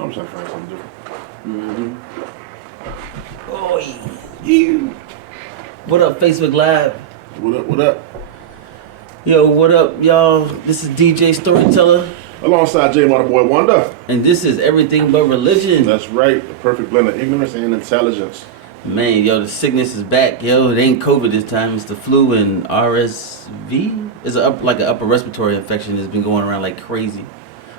I'm trying to find something different. Oh, you. What up, Facebook Live? What up? Yo, what up, y'all? This is DJ Storyteller. Alongside Jmar, the boy Wonder. And this is Everything But Religion. That's right. The perfect blend of ignorance and intelligence. Man, yo, the sickness is back, yo. It ain't COVID this time. It's the flu and RSV. It's like an upper respiratory infection that's been going around like crazy.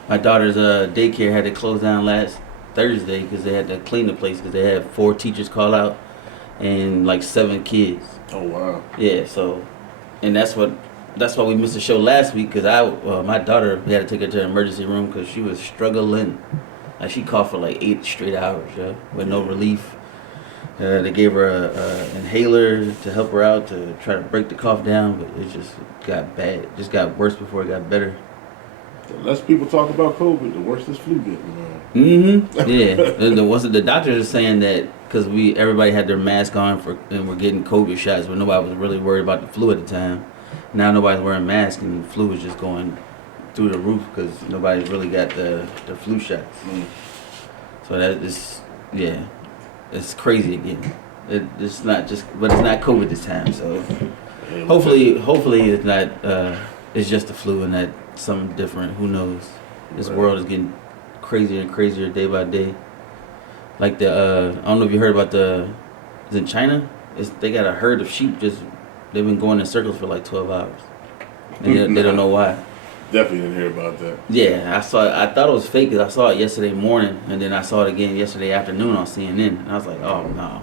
My daughter's daycare had to close down last Thursday because they had to clean the place because they had 4 teachers call out and like 7 kids. Oh wow. Yeah, so, and that's why we missed the show last week because my daughter, we had to take her to the emergency room because she was struggling. Like she coughed for like 8 straight hours, with no relief. They gave her a inhaler to help her out to try to break the cough down, but it just got bad. It just got worse before it got better. The less people talk about COVID, the worse this flu getting, man. Yeah. The doctors are saying that because everybody had their mask on and we're getting COVID shots, but nobody was really worried about the flu at the time. Now nobody's wearing masks and the flu is just going through the roof because nobody's really got the flu shots. So that is, it's crazy again. It's not COVID this time. So hopefully it's not. It's just the flu and that something different. Who knows? This world is getting crazier and crazier day by day. Like I don't know if you heard about it's in China. They got a herd of sheep they've been going in circles for like 12 hours. And they don't know why. Definitely didn't hear about that. Yeah, I saw it. I thought it was fake because I saw it yesterday morning and then I saw it again yesterday afternoon on CNN. And I was like, oh no.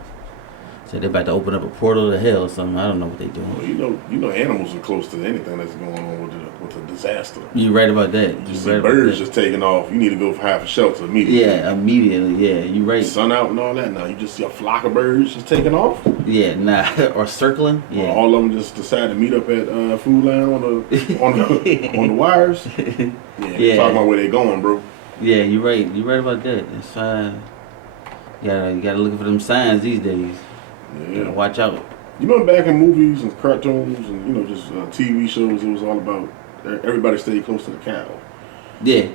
So they're about to open up a portal to hell or something. I don't know what they're doing. Well, you know, animals are close to anything that's going on with a disaster. You're right about that. You see birds just taking off. You need to go for half a shelter immediately. Yeah, immediately. Yeah, you're right. Sun out and all that. Now you just see a flock of birds just taking off. Yeah, or circling. Yeah. Or all of them just decide to meet up at Food Line on the wires. Yeah, talking about where they going, bro. Yeah, you're right. You're right about that. It's you gotta look for them signs these days. Yeah, watch out. You know, back in movies and cartoons and just TV shows, it was all about everybody stayed close to the cow. Yeah.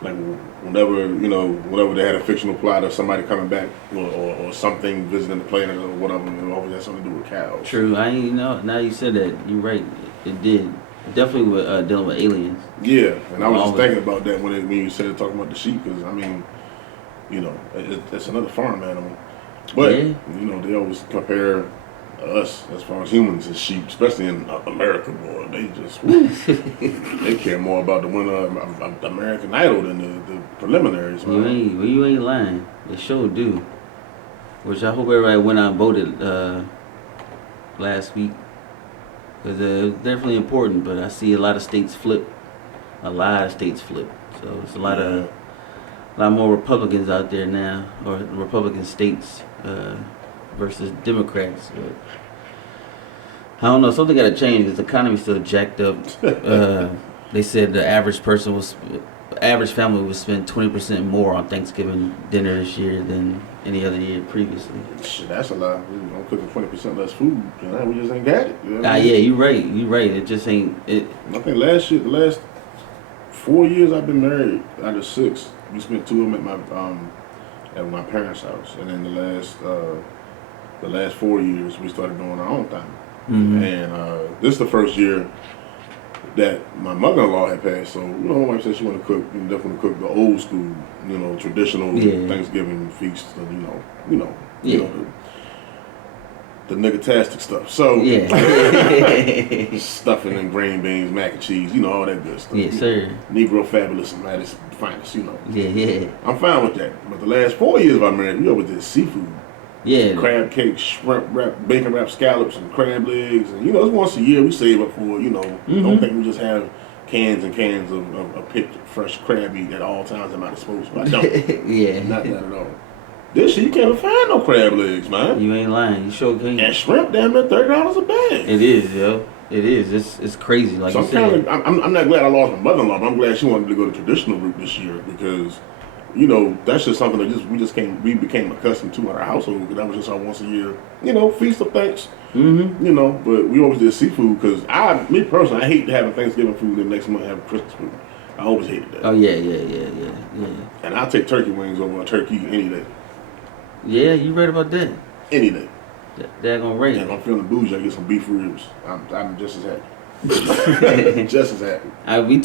Like whenever they had a fictional plot of somebody coming back or something visiting the planet or whatever, it always had something to do with cows. True. Now you said that, you're right. It did. Definitely with dealing with aliens. Yeah, and I was just thinking about that when you started talking about the sheep, because it's another farm animal. But, they always compare us, as far as humans, as sheep, especially in America, boy. They just, they care more about the winner of American Idol than the preliminaries, man. You ain't lying. They sure do. Which I hope everybody went out and voted last week. Because it's definitely important, but I see a lot of states flip. So it's a lot more Republicans out there now, or Republican states versus Democrats. But I don't know, something got to change because the economy's still jacked up. They said the average family would spend 20% more on Thanksgiving dinner this year than any other year previously. Shit, that's a lot. I'm cooking 20% less food. We just ain't got it. Yeah, you're right. It just ain't it. I think the last 4 years I've been married, out of 6, we spent 2 of them at my parents' house, and then the last 4 years we started doing our own thing. Mm-hmm. And this is the first year that my mother-in-law had passed, so my wife said she want to cook. Definitely cook the old school, traditional Thanksgiving feast, and the nigga-tastic stuff. So stuffing and green beans, mac and cheese, all that good stuff. Yes, sir. Negro fabulous and at its finest, Yeah. I'm fine with that. But the last 4 years of our marriage, we always did seafood. Yeah. Crab cake, shrimp wrap, bacon wrap scallops, and crab legs. And, it's once a year we save up for, Don't think we just have cans and cans of picked fresh crab meat at all times at my disposal. I don't. Yeah. Not that at all. This year you can't even find no crab legs, man. You ain't lying. You sure can't. And shrimp, damn near $30 a bag. It is, yo. It is. It's crazy. Like you said. I'm not glad I lost my mother-in-law, but I'm glad she wanted to go the traditional route this year because, that's just something that we became accustomed to in our household, because that was just our once a year, feast of thanks. Mm-hmm. But we always did seafood because me personally, I hate having Thanksgiving food and the next month having Christmas food. I always hated that. Oh yeah. And And I'll take turkey wings over a turkey any day. Yeah, you right about that. Any day. Daggone right. And if I'm feeling bougie, I get some beef ribs. I'm just as happy. Just as happy. We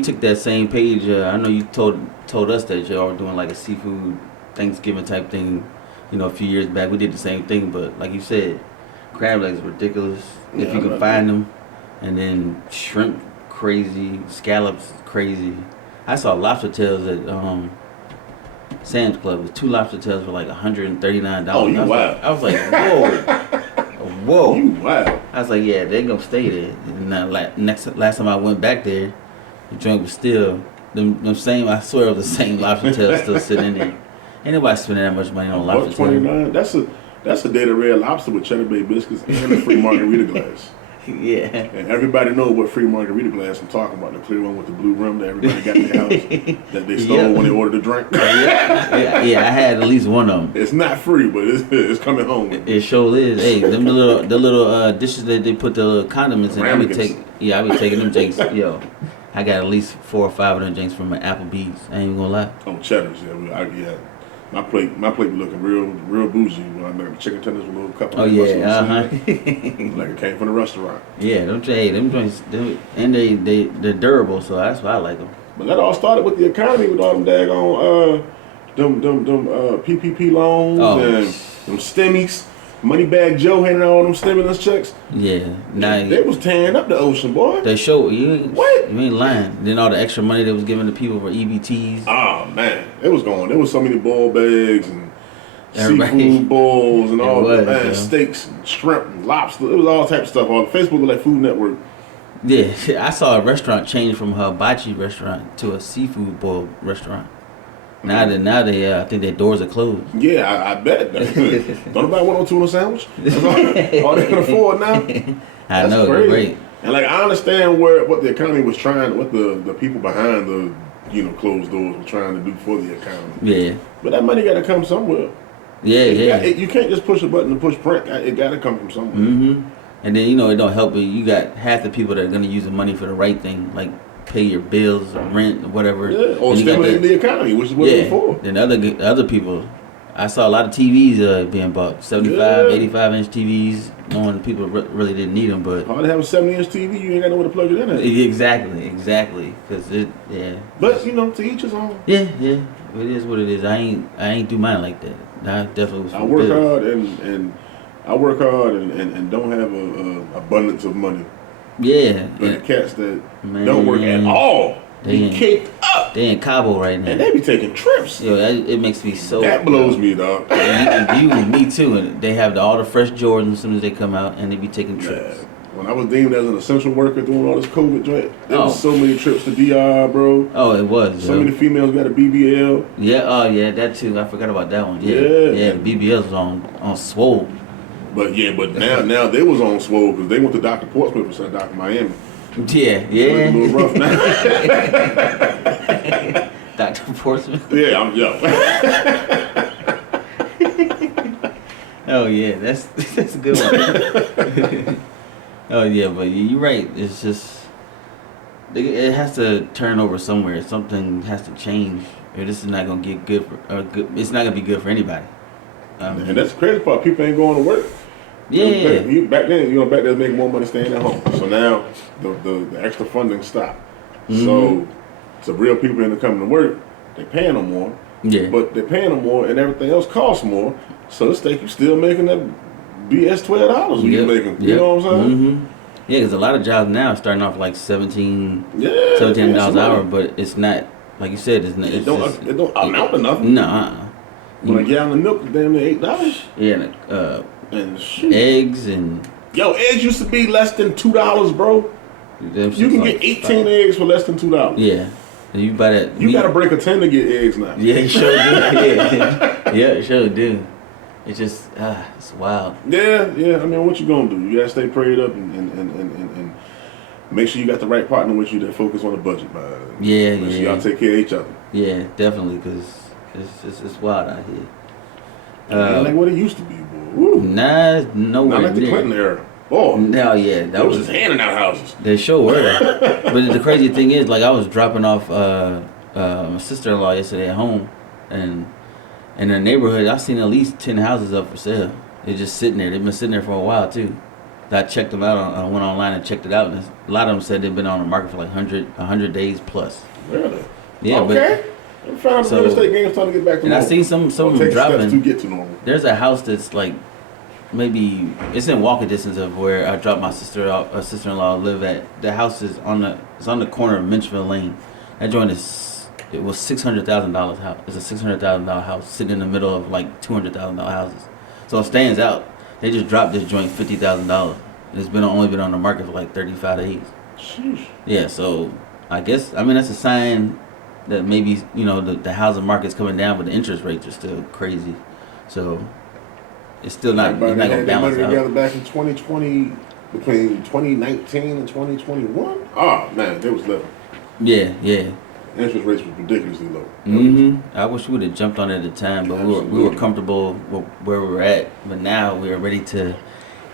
took that same page. I know you told us that y'all were doing like a seafood Thanksgiving type thing, a few years back. We did the same thing, but like you said, crab legs are ridiculous if you can find them, and then shrimp crazy, scallops crazy. I saw lobster tails at Sam's Club. It was 2 lobster tails for like $139. Oh, you wild! I was like, whoa. You wild. I was like, yeah, they gonna stay there. And now, last time I went back there, the joint was still them same. I swear it was the same lobster tail still sitting in there. Ain't nobody spending that much money on lobster tail. $1.29. That's a day to red lobster with cheddar bay biscuits and a free margarita glass. Yeah. And everybody knows what free margarita glass I'm talking about. The clear one with the blue rim that everybody got in their house that they stole when they ordered a drink. yeah, I had at least one of them. It's not free, but it's coming home. It sure is. Hey, them the little dishes that they put the condiments in. I be taking them drinks. Yo, I got at least 4 or 5 of them drinks from Applebee's. I ain't even gonna lie. Oh, cheddars, yeah. My plate be looking real bougie when I make the chicken tenders with a little couple. Oh yeah, like it came from the restaurant. Yeah, them joints, and they're durable, so that's why I like them. But that all started with the economy, with all them daggone them PPP loans and them stimmies. Moneybag Joe handing out all them stimulus checks. Yeah, they was tearing up the ocean, boy. They show you what? You ain't lying. Then all the extra money that was given to people for EBTs. Oh man, it was going. There was so many boil bags and seafood bowls and all that, steaks and shrimp and lobster. It was all type of stuff. All Facebook was like Food Network. Yeah, I saw a restaurant change from a hibachi restaurant to a seafood bowl restaurant. Now they I think their doors are closed. Yeah, I bet. Don't nobody want no tuna sandwich. That's all they can afford now. I know, crazy. Right. And like I understand what the economy was trying, what the people behind the closed doors were trying to do for the economy. Yeah. But that money got to come somewhere. Yeah. You can't just push a button and push print. It got to come from somewhere. Mm-hmm. And then it don't help. You got half the people that are going to use the money for the right thing, like pay your bills or rent or whatever. Yeah, or stimulate the economy, which is what it's for. Then other people, I saw a lot of TVs being bought, 75, 85-inch TVs, knowing people really didn't need them. But hard to have a 70-inch TV, you ain't got nowhere to plug it in at. Exactly, because But to each his own. Yeah, it is what it is. I ain't do mine like that. I definitely was. I work hard and don't have a abundance of money. Yeah. But the cats that don't work at all, they caked up. They in Cabo right now. And they be taking trips. Yo, it makes me so. That blows me, dog. Me too. And they have all the fresh Jordans as soon as they come out, and they be taking trips. Yeah. When I was deemed as an essential worker doing all this COVID joint, there was so many trips to DR, bro. Oh, it was. So many females got a BBL. Yeah, yeah, that too. I forgot about that one. Yeah, BBL was on swole. But now they was on swole because they went to Dr. Portsmouth instead of Dr. Miami. Yeah. A little rough now. Dr. Portsmouth? Yeah, I'm Oh yeah, that's a good one. Oh yeah, but you're right. It's just it has to turn over somewhere. Something has to change, or this is not gonna get good. It's not gonna be good for anybody. And that's the crazy part. People ain't going to work. Yeah. Back then, making more money staying at home. So now the extra funding stopped. Mm-hmm. So real people ain't coming to work. They paying them more. Yeah. But they're paying them more, and everything else costs more. So it's like you still making that BS $12 you making. You know what I'm saying? Mm-hmm. Yeah, because a lot of jobs now are starting off like $17 an hour, but it's not like you said. It's not. It don't amount to nothing. No. When a gallon of milk is damn near $8. Yeah, and shoot. Eggs and eggs used to be less than $2, bro. You can get 18 eggs for less than $2. Yeah, and you buy that. You gotta break a 10 to get eggs now. Yeah, you sure do. Yeah, you sure do. It's just it's wild. Yeah. I mean, what you gonna do? You gotta stay prayed up and make sure you got the right partner with you that focus on the budget. Yeah. Make sure y'all take care of each other. Yeah, definitely, because it's wild out here. Like what it used to be, boy. Woo. Nah, nowhere. Not like the Clinton era. Oh. No, yeah. That was just handing out houses. They sure were. But the crazy thing is, like, I was dropping off my sister-in-law yesterday at home, and in the neighborhood, I've seen at least 10 houses up for sale. They're just sitting there. They've been sitting there for a while too. I checked them out. I went online and checked it out, and a lot of them said they've been on the market for like 100 days plus. Really? Yeah, okay. I found the real estate game starting to get back to normal. And I seen some of them dropping. To get to normal. There's a house that's like maybe it's in walking distance of where I dropped my sister-in-law live at. The house is on the corner of Minchville Lane. That joint it was $600,000 house. It's a $600,000 house sitting in the middle of like $200,000 houses. So it stands out. They just dropped this joint $50,000. It's only been on the market for like 35 days. Sheesh. Yeah, so I guess that's a sign that maybe the housing market's coming down, but the interest rates are still crazy. So it's still not going to balance out. Together back in 2020, between 2019 and 2021. Oh man, they was level. Yeah. Interest rates was ridiculously low. I wish we would have jumped on it at the time, but we were comfortable where we were at. But now we are ready to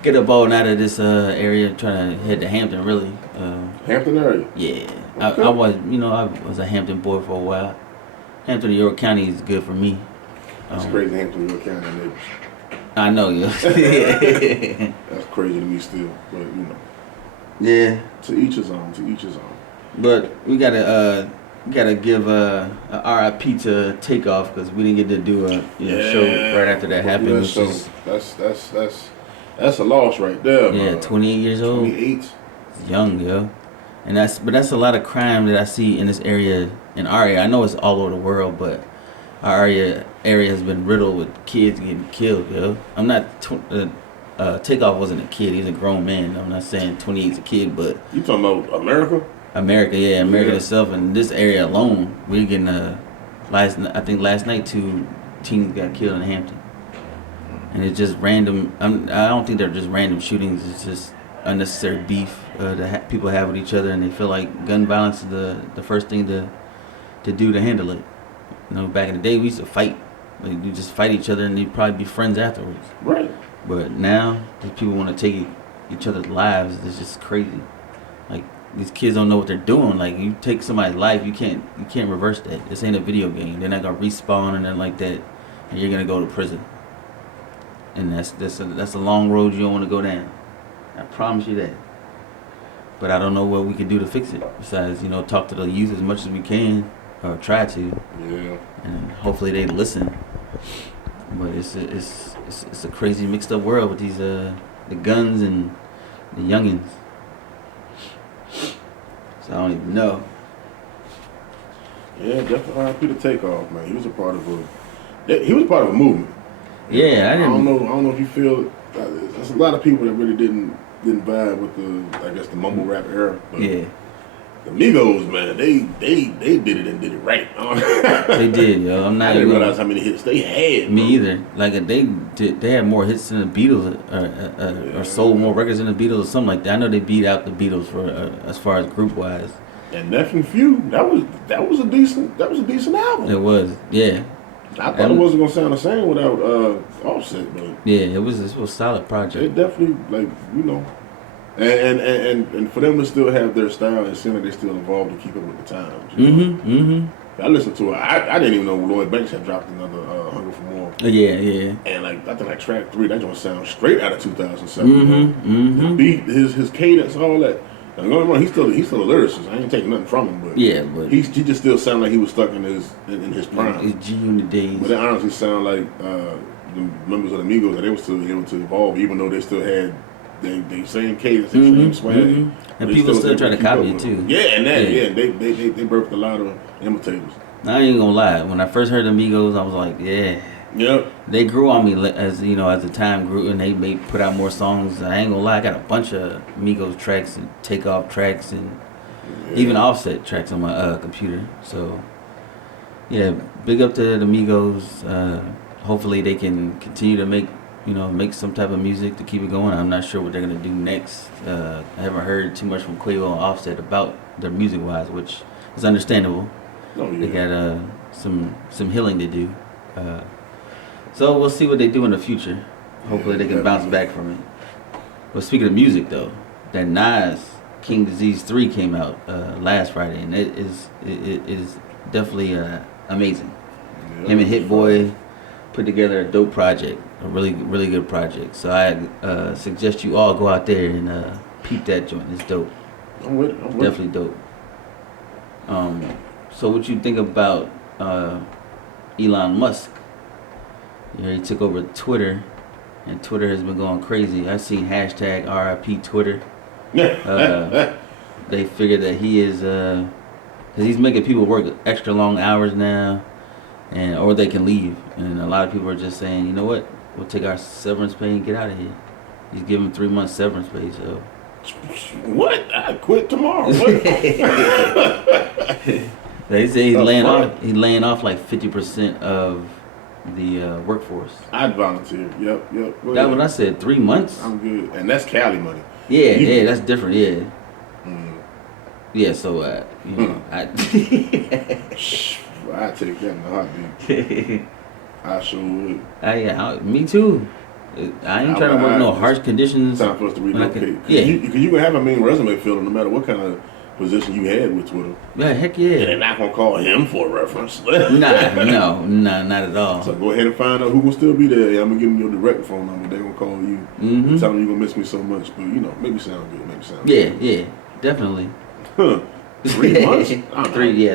get a ball out of this area, trying to head to Hampton. Really. Hampton area. Yeah, okay. I was a Hampton boy for a while. Hampton, York County is good for me. That's crazy, Hampton, York County neighbors. I know, yeah. That's crazy to me still, but Yeah. To each his own. To each his own. But we gotta give a RIP to Takeoff because we didn't get to do a show right after that happened. That's a loss right there. Yeah, 28 years old. 28. Young, yo. And that's a lot of crime that I see in this area, in our area. I know it's all over the world, but our area has been riddled with kids getting killed, yo. I'm not Takeoff wasn't a kid; he's a grown man. I'm not saying 28's a kid, but you talking about America? America itself, and this area alone, we're getting last night 2 teens got killed in Hampton, and it's just random. I don't think they're just random shootings. It's just unnecessary beef that people have with each other, and they feel like gun violence is the first thing to do to handle it. Back in the day we used to fight. Like, you just fight each other, and you'd probably be friends afterwards. Right. But now these people want to take each other's lives. It's just crazy. Like, these kids don't know what they're doing. Like, you take somebody's life, you can't reverse that. This ain't a video game. They're not gonna respawn and nothing like that, and you're gonna go to prison. And that's a long road you don't want to go down. I promise you that. But I don't know what we can do to fix it besides talk to the youth as much as we can, or try to. Yeah. And hopefully they listen. But it's a crazy mixed up world with these the guns and the youngins. So I don't even know. Yeah, definitely RIP to Takeoff, man. He was a part of a movement. Yeah, I don't know if you feel. There's a lot of people that really didn't vibe with the mumble rap era. But yeah. The Migos, man, they did it and did it right. They did, yo. I didn't realize how many hits they had. Me either. Like, they had more hits than the Beatles, or sold more records than the Beatles, or something like that. I know they beat out the Beatles for as far as group wise. And Nephew Few, that was a decent album. It was, yeah. I thought it wasn't gonna sound the same without Offset, but yeah, it was a solid project. It definitely, and for them to still have their style, it seemed like they still evolved to keep up with the times. I listened to it. I didn't even know Lloyd Banks had dropped another Hunger for More. Yeah. And I think track 3, that joint sounds straight out of 2007. The beat, his cadence, all that. He's still a lyricist. I ain't taking nothing from him, but he just still sounded like he was stuck in his prime. His G-Unit days. But it honestly sound like the members of the Migos that they were still able to evolve, even though they still had the same cadence, the same swag. And people still try to copy it too. Yeah, and they birthed a lot of imitators. I ain't gonna lie. When I first heard the Migos, I was like, yeah. Yep. They grew on me as the time grew, and they put out more songs. I ain't gonna lie, I got a bunch of Migos tracks and Takeoff tracks and even Offset tracks on my computer. So yeah, big up to the Migos. Hopefully they can continue to make some type of music to keep it going. I'm not sure what they're gonna do next. I haven't heard too much from Quavo and Offset about their music wise, which is understandable. Oh, yeah. They got some healing to do. So we'll see what they do in the future. Hopefully they can bounce back from it. But speaking of music though, that Nas King Disease 3 came out last Friday, and it is definitely amazing. Yeah, Him and Hit Boy put together a dope project, a really good project. So I suggest you all go out there and peep that joint. It's dope. I'm with it. Definitely dope. So what you think about Elon Musk? You know, he took over Twitter, and Twitter has been going crazy. I seen hashtag RIP Twitter. They figured that he is, because he's making people work extra long hours now, or they can leave. And a lot of people are just saying, you know what, we'll take our severance pay and get out of here. He's giving 3 months severance pay, so. What? I quit tomorrow. What? They say he's laying off. He's laying off like 50% of the workforce. I'd volunteer. Yep. That's what I said. 3 months. I'm good, and that's Cali money. Yeah, that's different. Yeah. Mm. Yeah. So you know, I take that in a heartbeat. I sure would. Me too. I ain't trying to work no harsh conditions. Time for us to relocate. Yeah. You can have a main resume filler no matter what kind of position you had with Twitter. Yeah, heck yeah. And they're not gonna call him for a reference. No, not at all. So go ahead and find out who will still be there. Yeah, I'm gonna give them your direct phone number. They're gonna call you. Mm-hmm. Tell them you're gonna miss me so much, but you know, make me sound good. Make me sound good. Yeah, definitely. Huh. 3 months?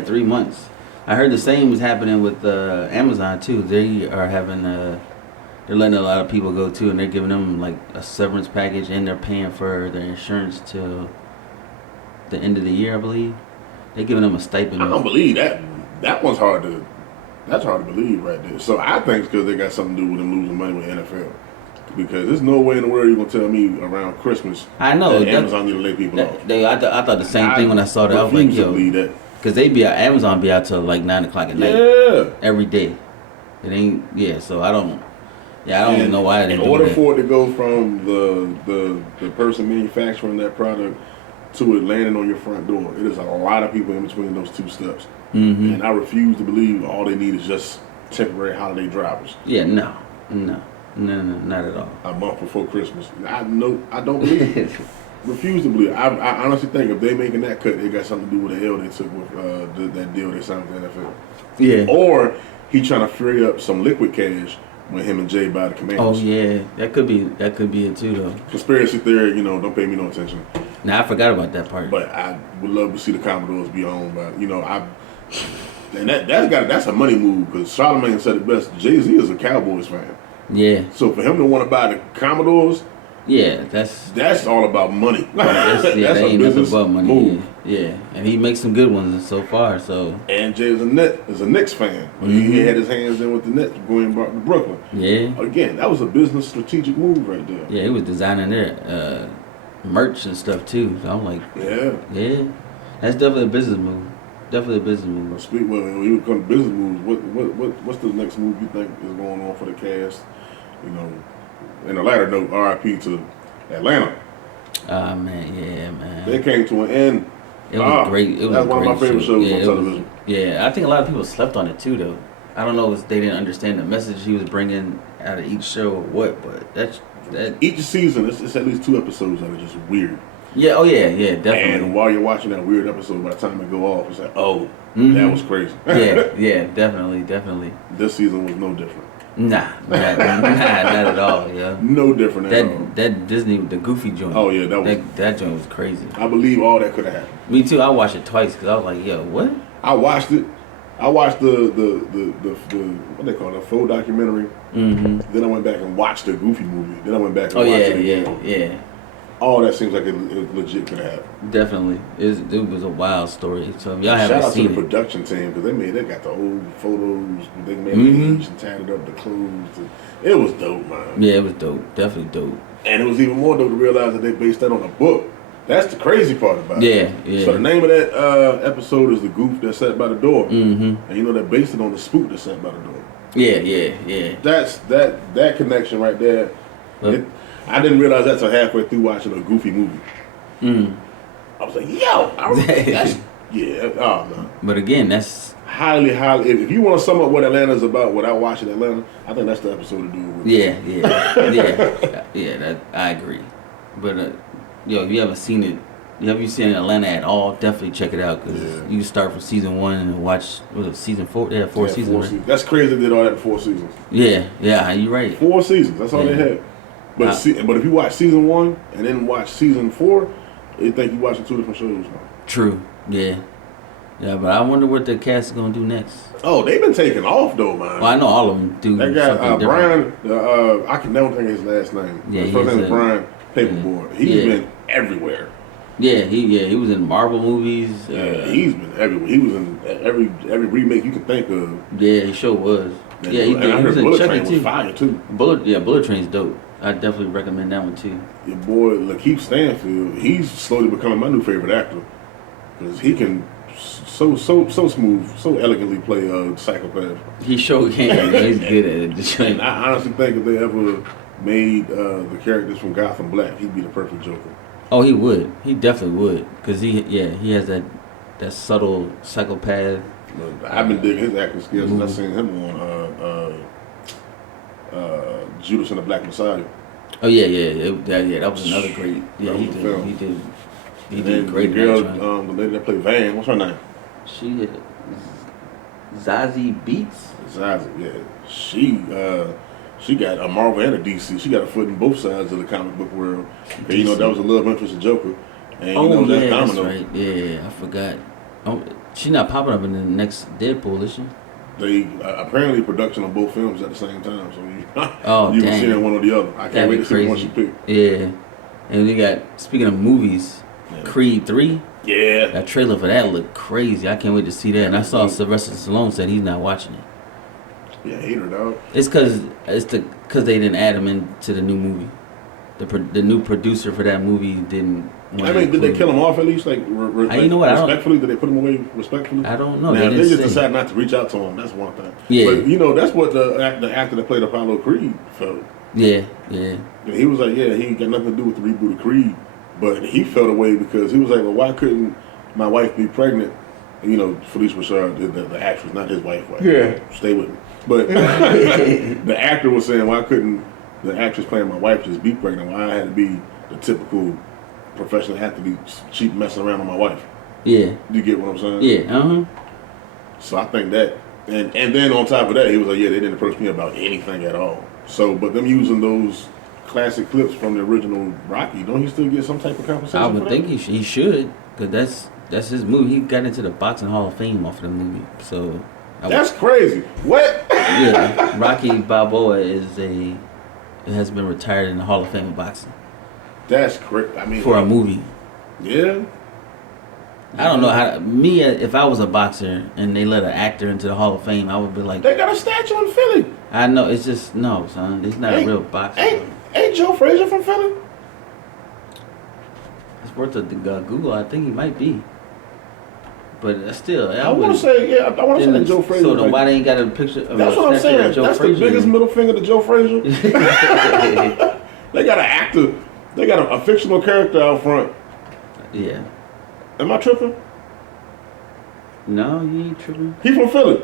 3 months. I heard the same was happening with Amazon too. They are having they're letting a lot of people go too, and they're giving them like a severance package, and they're paying for their insurance till the end of the year, I believe. They're giving them a stipend. I don't believe that. That's hard to believe right there. So I think it's because they got something to do with them losing money with NFL. Because there's no way in the world you're gonna tell me around Christmas I know that Amazon need to lay people off. I thought the same thing when I saw that. I was like, yo, because Amazon be out till like 9 o'clock at night. Yeah. Every day. It ain't. Yeah. So I don't know why they do that. In order for it to go from the person manufacturing that product to it landing on your front door, it is a lot of people in between those two steps. Mm-hmm. And I refuse to believe all they need is just temporary holiday drivers. Yeah, no, not at all. A month before Christmas. I don't believe it. Refuse to believe it. I honestly think if they making that cut, it got something to do with the L they took with that deal they signed with the NFL. Yeah. Or he trying to free up some liquid cash when him and Jay buy the Commanders. Oh yeah, that could be it too though. Conspiracy theory, don't pay me no attention. Now I forgot about that part. But I would love to see the Commodores be owned by, and that's a money move because Charlamagne said it best. Jay-Z is a Cowboys fan. Yeah. So for him to want to buy the Commodores, yeah, that's all about money. That's a ain't nothing business but money. move. Yeah, and he makes some good ones so far. So. And Jay is a Knicks fan. Mm-hmm. He had his hands in with the Nets going back to Brooklyn. Yeah. Again, that was a business strategic move right there. Yeah, he was designing their merch and stuff too. So I'm like, yeah, that's definitely a business move. Definitely a business move. When you come to business moves, what's the next move you think is going on for the cast? In a latter note, RIP to Atlanta. Man. They came to an end. It was great. It was that's one of my favorite shows on television. I think a lot of people slept on it too, though. I don't know if they didn't understand the message he was bringing out of each show or what, but that each season, it's at least 2 episodes that are just weird. Yeah, definitely. And while you're watching that weird episode, by the time it go off, it's like, that was crazy. yeah, definitely. This season was no different. Nah, not at all, yeah. No different at all. That Disney, the Goofy joint. Oh yeah, that joint was crazy. I believe all that could have happened. Me too. I watched it twice because I was like, yo, what? I watched it. I watched the what they call it, a full documentary. Mm-hmm. Then I went back and watched the Goofy movie. Then I went back and watched it again. Yeah. All that seems like it legit could have happened. Definitely, it was a wild story. So if y'all Shout haven't out seen to the production team because they got the old photos. They made the age and tatted up the clothes. It was dope, man. Yeah, it was dope. Definitely dope. And it was even more dope to realize that they based that on a book. That's the crazy part about it. Yeah. So the name of that episode is The Goof That Sat By the Door. Mm-hmm. And they based it on the spook that sat by the door. Yeah. That's that connection right there. I didn't realize that until halfway through watching a Goofy movie. I was like, that's oh no. But again, that's highly. If you want to sum up what Atlanta's about without watching Atlanta, I think that's the episode to do it with. Yeah. That I agree. But if you haven't seen it, Have you seen Atlanta at all? Definitely check it out because Yeah. you start from season 1 and watch season 4. Yeah, four seasons. Four Right? seasons. That's crazy. They did all that in 4 seasons. Yeah, you're right. 4 seasons. That's all they had. But but if you watch season 1 and then watch season 4, they think you watching 2 different shows now. True. Yeah. Yeah, but I wonder what the cast is gonna do next. Oh, they've been taking off though, man. Well, I know all of them do. That guy something different. Brian. I can never think of his last name. Yeah, his first name is Brian Paperboard. Yeah. He's been everywhere. He was in Marvel movies. Yeah, he's been everywhere. He was in every remake you can think of. Yeah, he sure was. And, yeah, he and I heard was Bullet in Train Chucky was too. fire too. Bullet Train's dope. I definitely recommend that one too. Your boy Lakeith Stanfield, he's slowly becoming my new favorite actor because he can so smooth, so elegantly play a psychopath. He sure can. He's good at it. And I honestly think if they ever made the characters from Gotham black, he'd be the perfect Joker. Oh, he would. He definitely would. Cause he has that subtle psychopath. I've been digging his acting skills since I seen him on Judas and the Black Messiah. Oh yeah. That was another great. Yeah, That he was a did. film. He did great. The girl, in that joint. the lady that played Van, what's her name? She Zazie Beats. Zazie, yeah. She got a Marvel and a DC. She got a foot in both sides of the comic book world. And, you know, that was a love interest of Joker. And that's Domino. Right. Yeah, I forgot. Oh, she's not popping up in the next Deadpool, is she? They apparently production on both films at the same time, so Oh, you dang. can see one or the other. I can't wait to see the one she picked. Yeah, and we got, speaking of movies, Creed 3. Yeah, That trailer for that looked crazy. I can't wait to see that. And I saw Sylvester Stallone said he's not watching it. yeah, hater dog. It's because they didn't add him into the new movie. The new producer for that movie didn't. I mean, did they kill him off at least? Like, you know what, respectfully? Did they put him away respectfully? I don't know. Now, They they just didn't say. decided not to reach out to him. That's one thing. Yeah. But, you know, that's what the actor that played Apollo Creed felt. Yeah. And he was like, yeah, he ain't got nothing to do with the reboot of Creed. But he felt away because he was like, well, why couldn't my wife be pregnant? And, you know, Felicia Rashad, the actress, not his wife. Yeah. Stay with me. But the actor was saying, why couldn't the actress playing my wife just be pregnant? Why I had to be the typical professional athlete cheap messing around with my wife? Yeah. You get what I'm saying? Yeah. So I think that, and then on top of that, he was like, yeah, they didn't approach me about anything at all. So, but them using those classic clips from the original Rocky, don't he still get some type of compensation? I would for think that? he should, because that's his movie. He got into the Boxing Hall of Fame off of the movie. So That's crazy. What? Yeah, Rocky Balboa has been retired in the Hall of Fame of boxing. That's correct. I mean, for a movie. Yeah. I don't know how. If I was a boxer and they let an actor into the Hall of Fame, I would be like, They got a statue in Philly. I know, it's just no, son. He's not a real boxer. Ain't Joe Frazier from Philly? It's worth a Google. I think he might be. But still, I want to say, I want to say that Joe Frazier. So then why they ain't got a picture of That's what I'm saying. That's the biggest middle finger to Joe Frazier. They got an actor. They got a fictional character out front. Yeah. Am I tripping? No, you ain't tripping. He from Philly.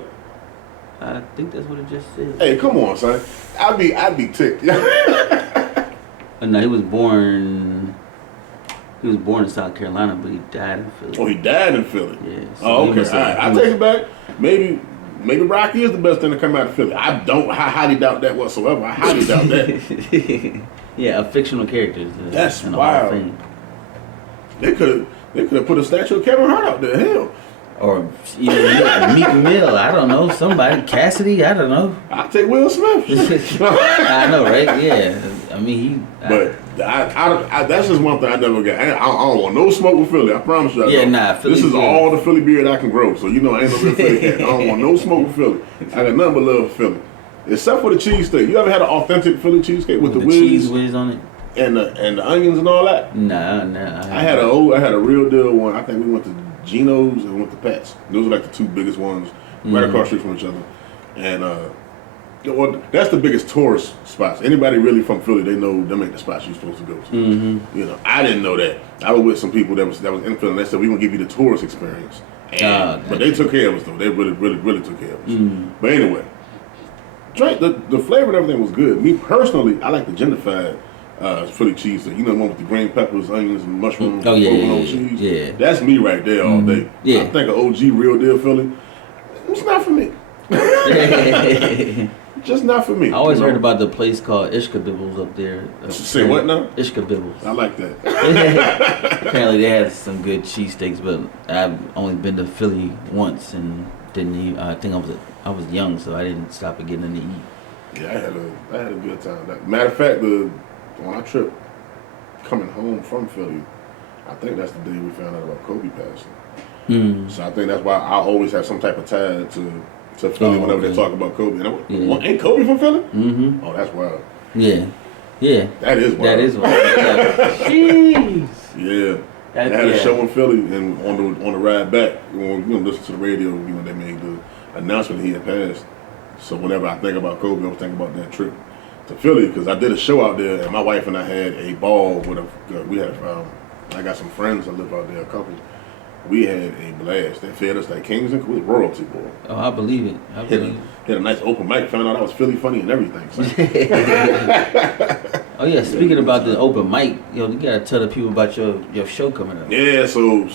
I think that's what it just said. Hey, come on, son. I'd be ticked. No, he was born in South Carolina, but he died in Philly. Oh, he died in Philly. Yeah. So Oh, okay. All right. I take it back. Maybe Rocky is the best thing to come out of Philly. I highly doubt that whatsoever. I highly doubt that. Yeah, a fictional character. That's in the wild. Hall of Fame. They could have put a statue of Kevin Hart out there. Hell, Or either Meek Mill, I don't know, somebody, Cassidy, I don't know. I'll take Will Smith. I know, right? Yeah. I mean, But I that's just one thing I never got. I don't want no smoke with Philly. I promise you. Philly. This is all the Philly beard I can grow. So you know I ain't no real Philly cat. I don't want no smoke with Philly. I got nothing but love for Philly, except for the cheesesteak. You ever had an authentic Philly cheesesteak with the cheese whiz whiz on it? and the onions and all that? Nah. I had a real deal one. I think we went to Geno's and we went to Pat's. Those are like the two biggest ones, right across the street from each other. And well, that's the biggest tourist spots. Anybody really from Philly, they know them ain't the spots you're supposed to go to. Mm-hmm. You know, I didn't know that. I was with some people that was in Philly. And they said we're gonna give you the tourist experience. And, but they took care of us though. They really took care of us. Mm. But anyway, drink the flavor and everything was good. Me personally, I like the gentrified Philly cheesesteak. You know the one with the green peppers, onions, and mushrooms, Oh, yeah, provolone yeah, cheese. yeah. That's me right there all day. Yeah. I think an OG real deal Philly. It's not for me. Just not for me. I always heard about the place called Ishkabibbles up there. Say what now? Ishkabibbles. I like that. Apparently they had some good cheesesteaks, but I've only been to Philly once and didn't eat. I think I was young, so I didn't stop at getting to eat. Yeah, I had a good time. Matter of fact, on our trip coming home from Philly, I think that's the day we found out about Kobe passing. So I think that's why I always have some type of tie to Philly whenever they talk about Kobe. And ain't Kobe from Philly? Mm-hmm. Oh, that's wild. Yeah. Yeah. That is wild. That is wild. Jeez. Yeah. They had a show in Philly, and on the ride back, when we listen to the radio, they made the announcement he had passed. So whenever I think about Kobe, I was thinking about that trip to Philly, because I did a show out there, and my wife and I had a ball with I got some friends that live out there, a couple. We had a blast. They fed us like kings and queens, royalty, boy. Oh, I believe it. Had a nice open mic. Found out I was Philly funny and everything. So. Oh yeah. Speaking about the open mic, you gotta tell the people about your show coming up. Yeah. So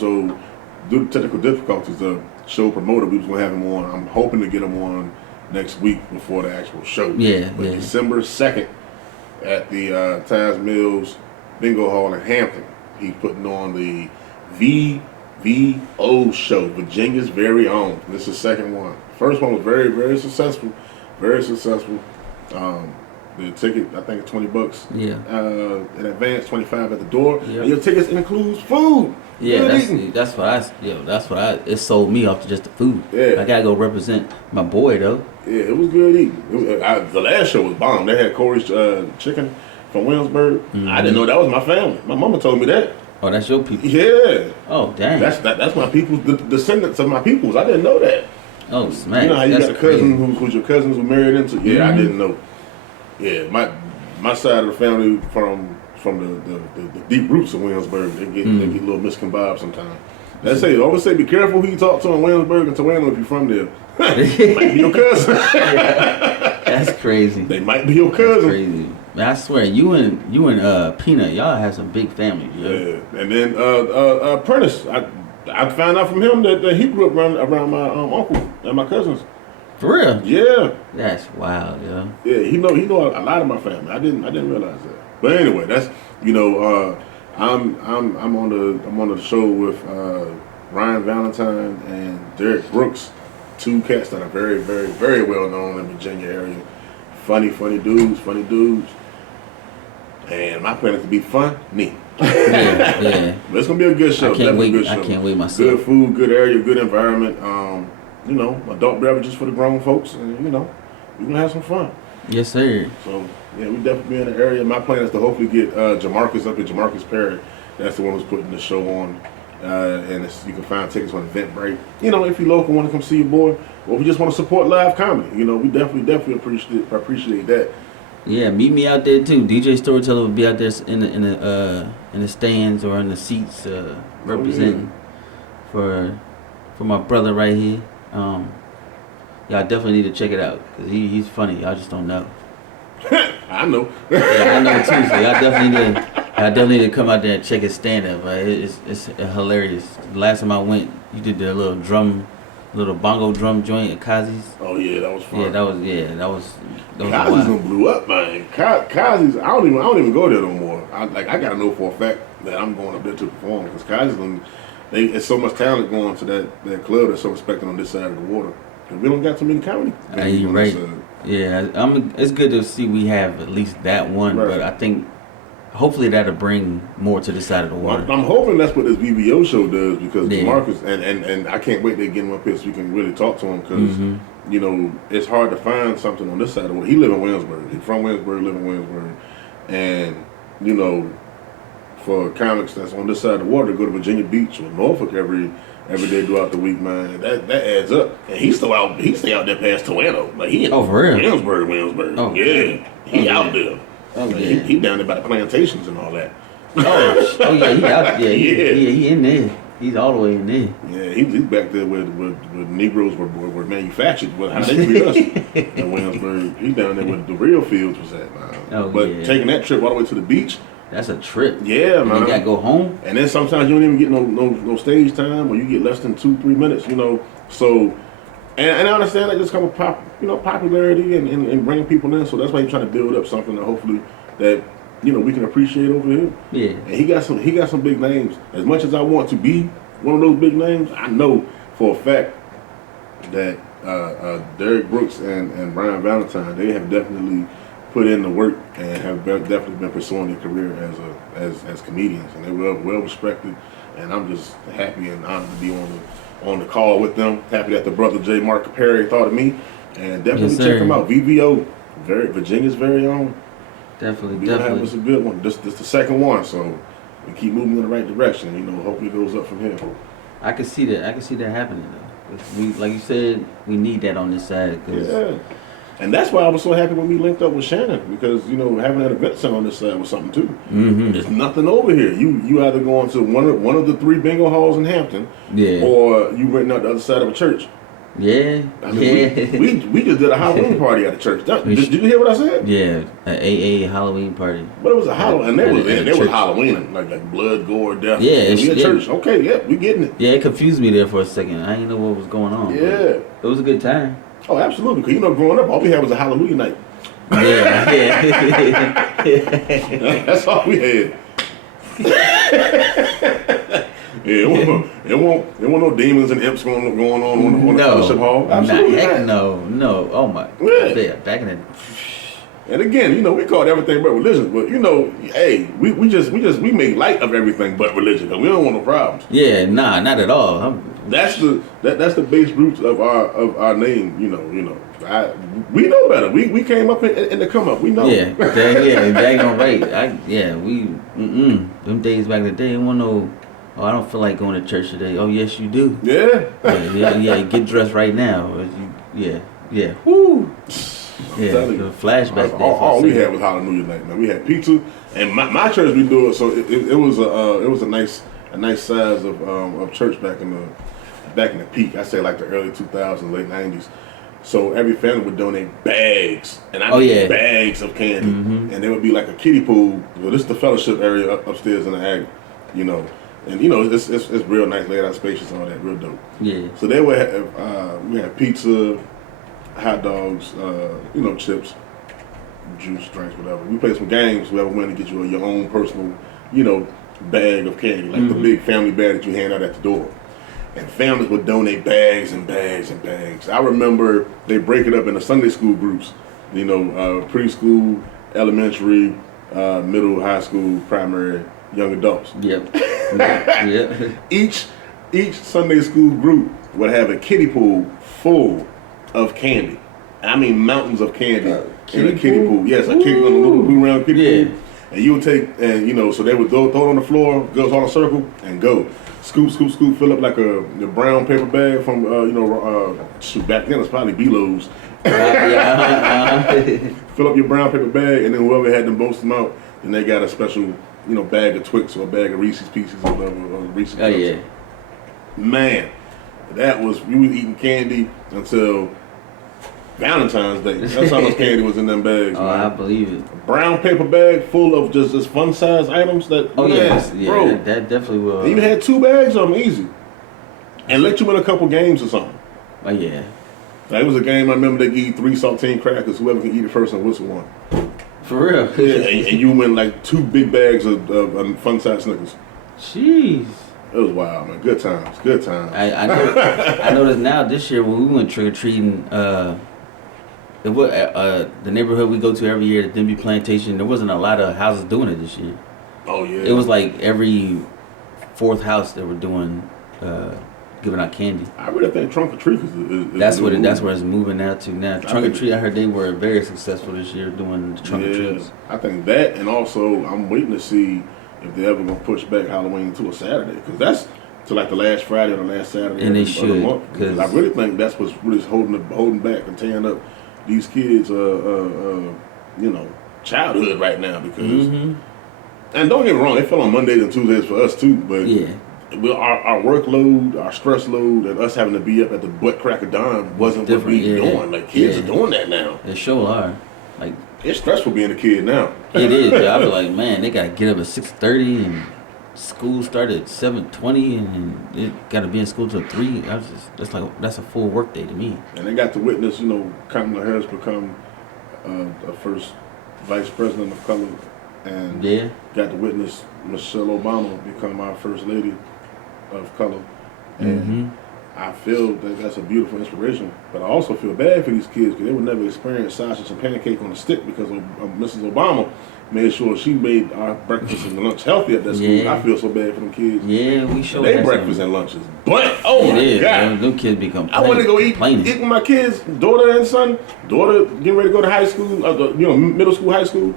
due to technical difficulties, the show promoter, we was gonna have him on. I'm hoping to get him on next week before the actual show. Yeah. But December 2nd at the Taz Mills Bingo Hall in Hampton, he's putting on the VVO show, Virginia's very own. This is the second one. First one was very, very successful. Very successful. The ticket, I think, is $20. Yeah. In advance, $25 at the door. Yep. And your tickets includes food. Yeah, that's what it sold me off to just the food. Yeah. I gotta go represent my boy though. Yeah, it was good eating. The last show was bomb. They had Corey's chicken from Williamsburg. Mm-hmm. I didn't know that was my family. My mama told me that. Oh, that's your people. Yeah. Oh, dang. That's my people's, the descendants of my peoples. I didn't know that. Oh, smack. You know how you that's got a cousin crazy. who's your cousins who married into? Yeah, Mm-hmm. I didn't know. Yeah, my side of the family from the deep roots of Williamsburg, they get a little miscombobulated sometimes. They always say be careful who you talk to in Williamsburg and Toronto if you're from there. Might be your cousin. Yeah. That's crazy. They might be your cousin. That's crazy. Man, I swear, you and Peanut, y'all have some big families. Yeah, and then Prentice, I found out from him that he grew up around my uncle and my cousins. For real? Yeah. That's wild, yo. Yeah, he know a lot of my family. I didn't realize that. But anyway, that's I'm on the show with Ryan Valentine and Derek Brooks, two cats that are very, very, very well known in the Virginia area. Funny dudes. And my plan is to be funny. Yeah. But it's gonna be a good show. I can't wait. Good show. I can't wait myself. Good food, good area, good environment. Adult beverages for the grown folks, and we're gonna have some fun. Yes, sir. So yeah, we definitely be in the area. My plan is to hopefully get Jamarcus up at Jamarcus Perry. That's the one who's putting the show on. And you can find tickets on Eventbrite. If you're local, want to come see your boy, or we just want to support live comedy, we definitely appreciate that. Yeah, meet me out there too. DJ Storyteller will be out there in the stands or in the seats representing for my brother right here. Y'all definitely need to check it out because he's funny. Y'all just don't know. I know. Yeah, I know too. So y'all definitely need to come out there and check his stand up. Right? It's hilarious. The last time I went, you did the little bongo drum joint at Kazi's. Oh yeah, that was fun. That was Kazi's done blew up, man. Kazi's, I don't even go there no more. I gotta know for a fact that I'm going up there to perform because Kazi's, it's so much talent going to that club that's so respected on this side of the water. Cause we don't got too many comedy. You're right. Yeah, it's good to see we have at least that one, right. But I think hopefully that'll bring more to this side of the water. I'm hoping that's what this VVO show does because Marcus and I can't wait to get him up here so we can really talk to him because it's hard to find something on this side of the water. He live in Williamsburg. He's from Williamsburg, live in Williamsburg, and for comics that's on this side of the water, go to Virginia Beach or Norfolk every day throughout the week, man. That adds up. And he stay out there past Toronto. Like he in for real? Williamsburg. Oh, yeah. He out there. Oh, like, yeah. He down there by the plantations and all that. Oh yeah, he out there. Yeah, he in there. He's all the way in there. Yeah, he's back there where Negroes were manufactured, how they treat us in Williamsburg. He's down there where the real fields was at, man. Oh, but yeah. taking that trip all the way to the beach, that's a trip. Yeah, man. You gotta go home. And then sometimes you don't even get no stage time, or you get less than 2-3 minutes, So, and I understand that just come with popularity and bringing people in. So that's why he's trying to build up something that hopefully that we can appreciate over here. Yeah. And he got some big names. As much as I want to be one of those big names, I know for a fact that Derek Brooks and Brian Valentine, they have definitely put in the work and have definitely been pursuing their career as comedians, and they're well respected. And I'm just happy and honored to be on the call with them. Happy that the brother Jmar Perry thought of me, and definitely check them out. VVO, Virginia's very own. Definitely. It's a good one. This the second one, so we keep moving in the right direction. Hopefully it goes up from here. I can see that. Happening though. We, like you said, we need that on this side. Yeah. And that's why I was so happy when we linked up with Shannon, because having that event center on this side was something too. Mm-hmm. There's nothing over here. You either going to one of the 3 bingo halls in Hampton, or you renting out the other side of a church. Yeah, we just did a Halloween party at the church. Did you hear what I said? Yeah, an AA Halloween party. But it was a Halloween, and there was Halloween, like blood, gore, death. Yeah, we at church. Okay, yeah, we getting it. Yeah, it confused me there for a second. I didn't know what was going on. Yeah, it was a good time. Oh, absolutely. Because growing up, all we had was a Hallelujah night. Yeah. That's all we had. It won't no demons and imps going on the fellowship hall. Absolutely not. No. Oh my. Yeah. Back in the. And again, we called everything but religion, but hey, we make light of everything but religion, because we don't want no problems. Yeah, nah, not at all. That's the base roots of our name. We know better. We came up in the come up. We know. Yeah, daggone right. Them days back in the day, didn't want no. Oh, I don't feel like going to church today. Oh, yes, you do. Yeah. Yeah. Get dressed right now. Yeah. Woo. Yeah, the flashback. All we had was Hallelujah night, man. We had pizza, and my church we do it. So it was a nice size of church back in the peak. I say like the early 2000s, late 90s. So every family would donate bags, and bags of candy, and there would be like a kiddie pool. Well, this is the fellowship area upstairs in the attic, And it's real nice, laid out, spacious, and all that, real dope. Yeah. So they would have we had pizza, hot dogs, chips, juice, drinks, whatever. We played some games. Whoever win to get you your own personal, bag of candy, like the big family bag that you hand out at the door. And families would donate bags and bags and bags. I remember they break it up into Sunday school groups. Preschool, elementary, middle, high school, primary, young adults. Yep. Each Sunday school group would have a kiddie pool full of candy. I mean, mountains of candy in a kiddie pool. Yes, a little blue round kiddie pool. And you would take, so they would throw it on the floor, girls on a circle, and go. Scoop, fill up like a brown paper bag from, back then it was probably B-Lowe's. Fill up your brown paper bag, and then whoever had the most amount, then they got a special, bag of Twix or a bag of Reese's Pieces or whatever, or Reese's Cups. Oh, yeah. Man, we was eating candy until Valentine's Day. That's how much candy was in them bags. Oh, man. I believe it. A brown paper bag full of just fun size items that. Oh yeah, bro. That definitely will. And you had 2 bags of them easy, and let you win a couple games or something. Oh yeah. Like, it was a game I remember they gave 3 saltine crackers. Whoever can eat it first and whistle one. For real. Yeah, and you win like 2 big bags of fun size Snickers. Jeez. It was wild, man. Good times. I noticed now this year when we went trick or treating. The neighborhood we go to every year, the Denby Plantation, there wasn't a lot of houses doing it this year. Oh yeah. It was like every 4th house they were doing, giving out candy. I really think Trunk or Treat is that's where it's moving now to now. Trunk or Treat, I heard they were very successful this year doing the Trunk or Treats. I think that, and also I'm waiting to see if they're ever gonna push back Halloween to a Saturday, because that's to like the last Friday or the last Saturday and they of the month. Because I really think that's what's really holding back and tearing up these kids, childhood right now, because, and don't get me wrong, they fell on Mondays and Tuesdays for us too, but our workload, our stress load, and us having to be up at the butt crack of dawn wasn't what we doing. Like kids are doing that now. They sure are. Like it's stressful being a kid now. It is. I be like, man, they gotta get up at 6:30 and school started at 7:20 and they gotta be in school till 3. That's a full work day to me. And they got to witness, Kamala Harris become the first vice president of color, and got to witness Michelle Obama become our first lady of color, and I feel that that's a beautiful inspiration. But I also feel bad for these kids because they would never experience sausage and pancake on a stick because of Mrs. Obama made sure she made our breakfast and lunch healthy at that school. Yeah. I feel so bad for them kids. Yeah, we sure. They breakfast and lunches, but my God, them kids become. I want to go eat with my kids, daughter and son. Daughter getting ready to go to high school, middle school, high school.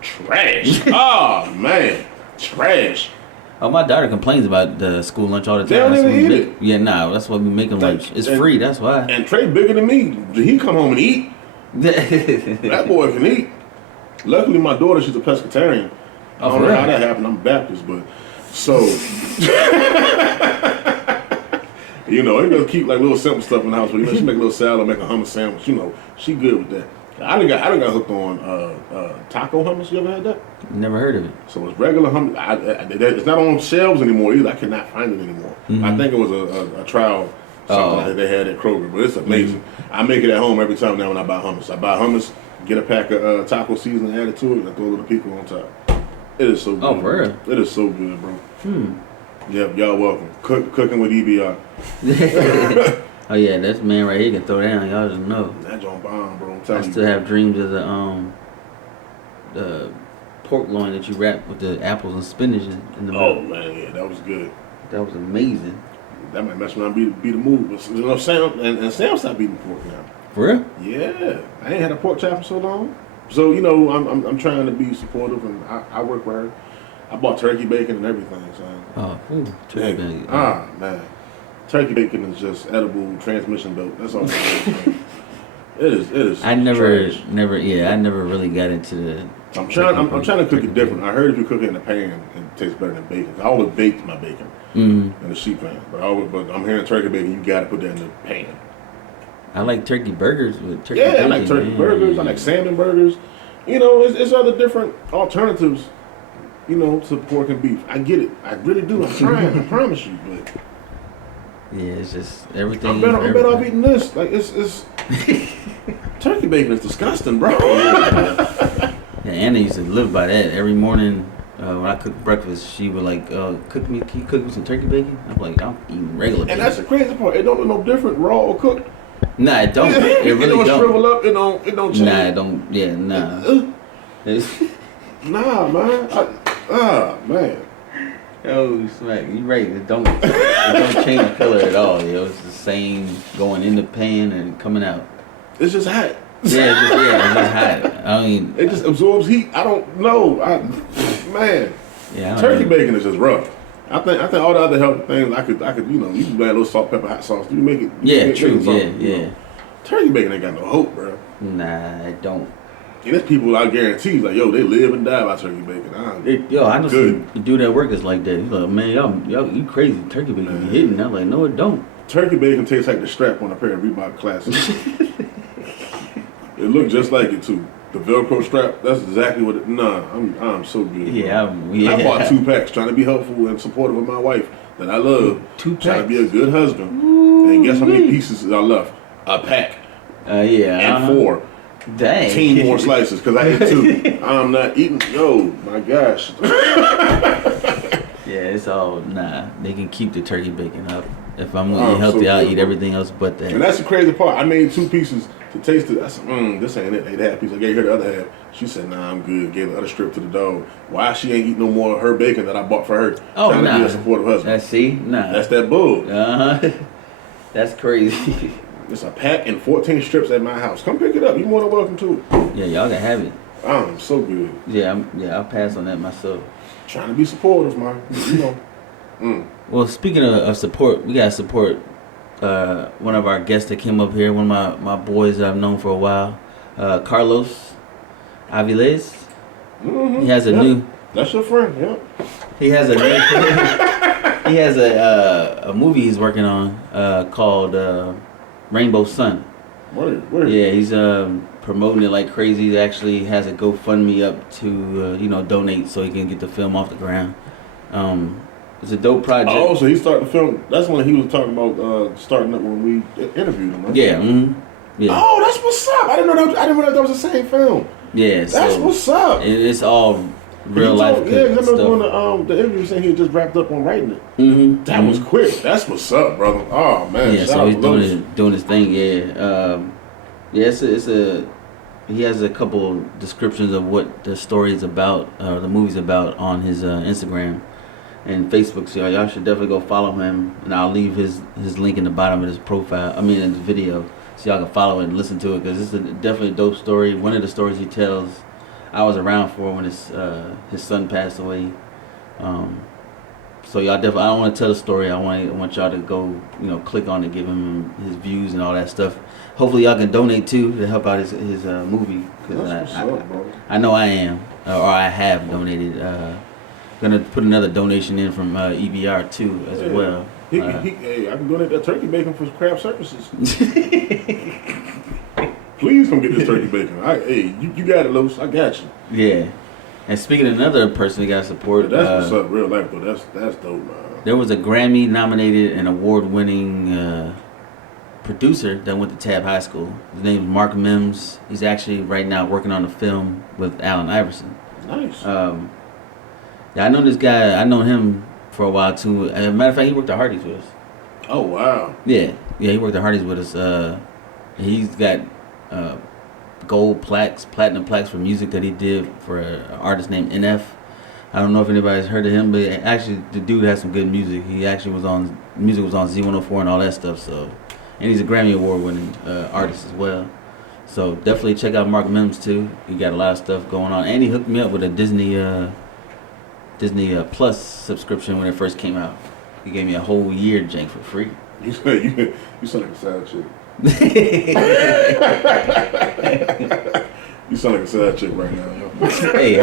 Trash. Oh man, trash. Oh, my daughter complains about the school lunch all the time. They don't even eat it. Yeah, that's why we make them lunch. It's free, that's why. And Trey bigger than me. He come home and eat. That boy can eat. Luckily, my daughter, she's a pescatarian. I don't know how that happened. I'm Baptist, but so I'm gonna keep like little simple stuff in the house. But she make a little salad, make a hummus sandwich. She good with that. I done got hooked on taco hummus. You ever had that? Never heard of it. So it's regular hummus. It's not on shelves anymore either. I cannot find it anymore. I think it was a trial something that they had at Kroger, but it's amazing. I make it at home every time now when I buy hummus. I buy hummus, get a pack of taco seasoning, add it to it, and I throw a little pico on top. It is so good. Oh, for real? It is so good, bro. Yep, y'all welcome. Cooking with EBR. Oh yeah, this man right here can throw down. Y'all just know. That John bomb, bro. I'm telling you. I still have dreams of the pork loin that you wrap with the apples and spinach in the middle. Oh man, yeah, that was good. That was amazing. That might mess around be the move. But Sam and Sam stopped eating pork now. For real? Yeah, I ain't had a pork chop in so long. So I'm trying to be supportive, and I work with her. I bought turkey bacon and everything, son. Oh, turkey bacon. Man. Turkey bacon is just edible transmission belt. That's all. It is. I never trash. I never really got into the. I'm trying to cook it different. I heard if you cook it in a pan, it tastes better than bacon. I always baked my bacon in the sheet pan, but I'm hearing turkey bacon. You got to put that in the pan. I like turkey burgers with turkey bacon. I like turkey burgers. I like salmon burgers. It's other different alternatives. To pork and beef. I get it. I really do. I'm trying. I promise you, but. Yeah, it's just everything. I'm better off eating this. Like it's turkey bacon is disgusting, bro. Yeah, Anna used to live by that. Every morning when I cook breakfast, she would like, can you cook me some turkey bacon? I'm like, I'm eating regular bacon. And that's the crazy part. It don't look no different raw or cooked. Nah, it don't. It really don't. Shrivel up. It don't change. Nah, it don't. Yeah, nah. Nah, man. Man. Oh, smack! You right. It don't change color at all. It's the same going in the pan and coming out. It's just hot. It's just hot. I mean, it just absorbs heat. I don't know. Man. Yeah. Turkey bacon is just rough. I think all the other healthy things I could you can add a little salt, pepper, hot sauce. You make it. Yeah, true. Yeah. Turkey bacon ain't got no hope, bro. Nah, it don't. And there's people I guarantee they live and die by turkey bacon. I know some dude at work is like that. He's like, man, y'all, you crazy. Turkey bacon be hitting. I'm like, no, it don't. Turkey bacon tastes like the strap on a pair of Reebok Classics. It looked just like it too. The Velcro strap, that's exactly what it. Nah, I'm so good. Yeah. I bought 2 packs trying to be helpful and supportive of my wife that I love. 2 packs. Trying to be a good husband. Ooh, and guess how many pieces I left? A pack. And 4. Dang. 10 more slices because I ate 2. I'm not eating. Yo, my gosh. Yeah, it's all They can keep the turkey bacon up. If I'm gonna eat healthy, I'll eat everything else but that. And that's the crazy part. I made 2 pieces to taste it. I said, this ain't it. Ate half piece. I gave her the other half. She said, nah, I'm good. Gave the other strip to the dog. Why she ain't eat no more of her bacon that I bought for her? Oh, trying to be a supportive husband. That's that bull. That's crazy. It's a pack and 14 strips at my house. Come pick it up. You're more than welcome to it. Yeah, y'all can have it. I'm so good. Yeah, I'll pass on that myself. Trying to be supportive, man. Well, speaking of support, we gotta support one of our guests that came up here. One of my boys that I've known for a while, Carlos Aviles. He has a new. That's your friend. Yeah. He has a new. he has a movie he's working on called Rainbow Sun. Word. Yeah, he's promoting it like crazy. He actually has a GoFundMe up to donate so he can get the film off the ground. It's a dope project. Oh, so he started the film. That's when he was talking about starting up when we interviewed him, right? Yeah. Mm-hmm. Yeah. Oh, that's what's up. I didn't know that was the same film. Yeah. That's what's up. It's all real life. Yeah, I remember stuff. when the interview saying he had just wrapped up on writing it. Mm-hmm. That was quick. That's what's up, brother. Oh man. Yeah. So he's doing his thing. Yeah. Yeah. He has a couple descriptions of what the story is about, the movie's about on his Instagram and Facebook. So y'all should definitely go follow him, and I'll leave his link in the bottom of his profile. I mean, in the video, so y'all can follow it and listen to it because it's definitely a dope story. One of the stories he tells, I was around for when his son passed away. So y'all definitely, I don't want to tell the story. I want y'all to go, click on it, give him his views and all that stuff. Hopefully y'all can donate too to help out his movie. Cause I know I am, or I have donated. Gonna put another donation in from EBR too as well. Hey, I can donate that turkey bacon for craft services. Please come get this turkey bacon. You got it, Los. I got you. Yeah. And speaking of another person who got support, that's what's up, real life though. That's dope, man. There was a Grammy-nominated and award-winning producer that went to Tab High School. His name is Mark Mims. He's actually right now working on a film with Allen Iverson. Nice. Yeah, I know this guy. I know him for a while too. As a matter of fact, he worked at Hardee's with us. Oh wow. Yeah, he worked at Hardee's with us. He's got gold plaques, platinum plaques for music that he did for an artist named NF. I don't know if anybody's heard of him, but actually the dude has some good music. He actually was on Z104 and all that stuff. So, and he's a Grammy Award winning artist as well. So definitely check out Mark Mims too. He got a lot of stuff going on, and he hooked me up with a Disney Plus subscription when it first came out. He gave me a whole year jank for free. You sound like a side chick. You sound like a side chick right now, yo. Hey,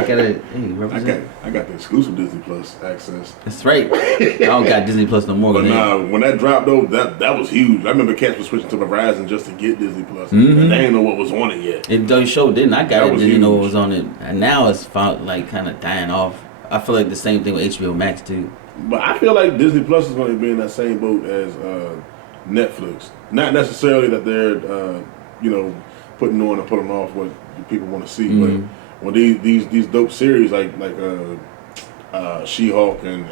represent. I got the exclusive Disney Plus access. That's right. I don't got Disney Plus no more. But when that dropped though, that was huge. I remember cats was switching to Verizon just to get Disney Plus, mm-hmm. and they didn't know what was on it yet. It showed didn't. I got that it, didn't huge. know what was on it, and now it's like kind of dying off. I feel like the same thing with HBO Max too. But I feel like Disney Plus is going to be in that same boat as Netflix. Not necessarily that they're putting on and putting off what people want to see, mm-hmm. but when these dope series like She-Hulk and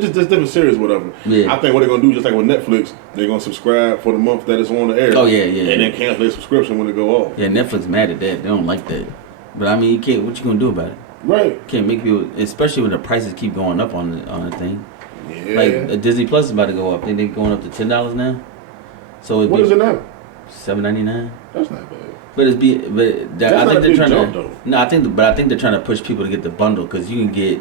just different series, whatever. Yeah. I think what they're gonna do, just like with Netflix, they're gonna subscribe for the month that it's on the air. Oh yeah. And then cancel their subscription when it go off. Yeah, Netflix mad at that. They don't like that. But I mean, you can't. What you gonna do about it? Right. Can't make people, especially when the prices keep going up on the thing. Yeah. Like Disney Plus is about to go up. I think they're going up to $10 now. So what is it now? $7.99. That's not bad. But I think they're trying to. No, I think they're trying to push people to get the bundle because you can get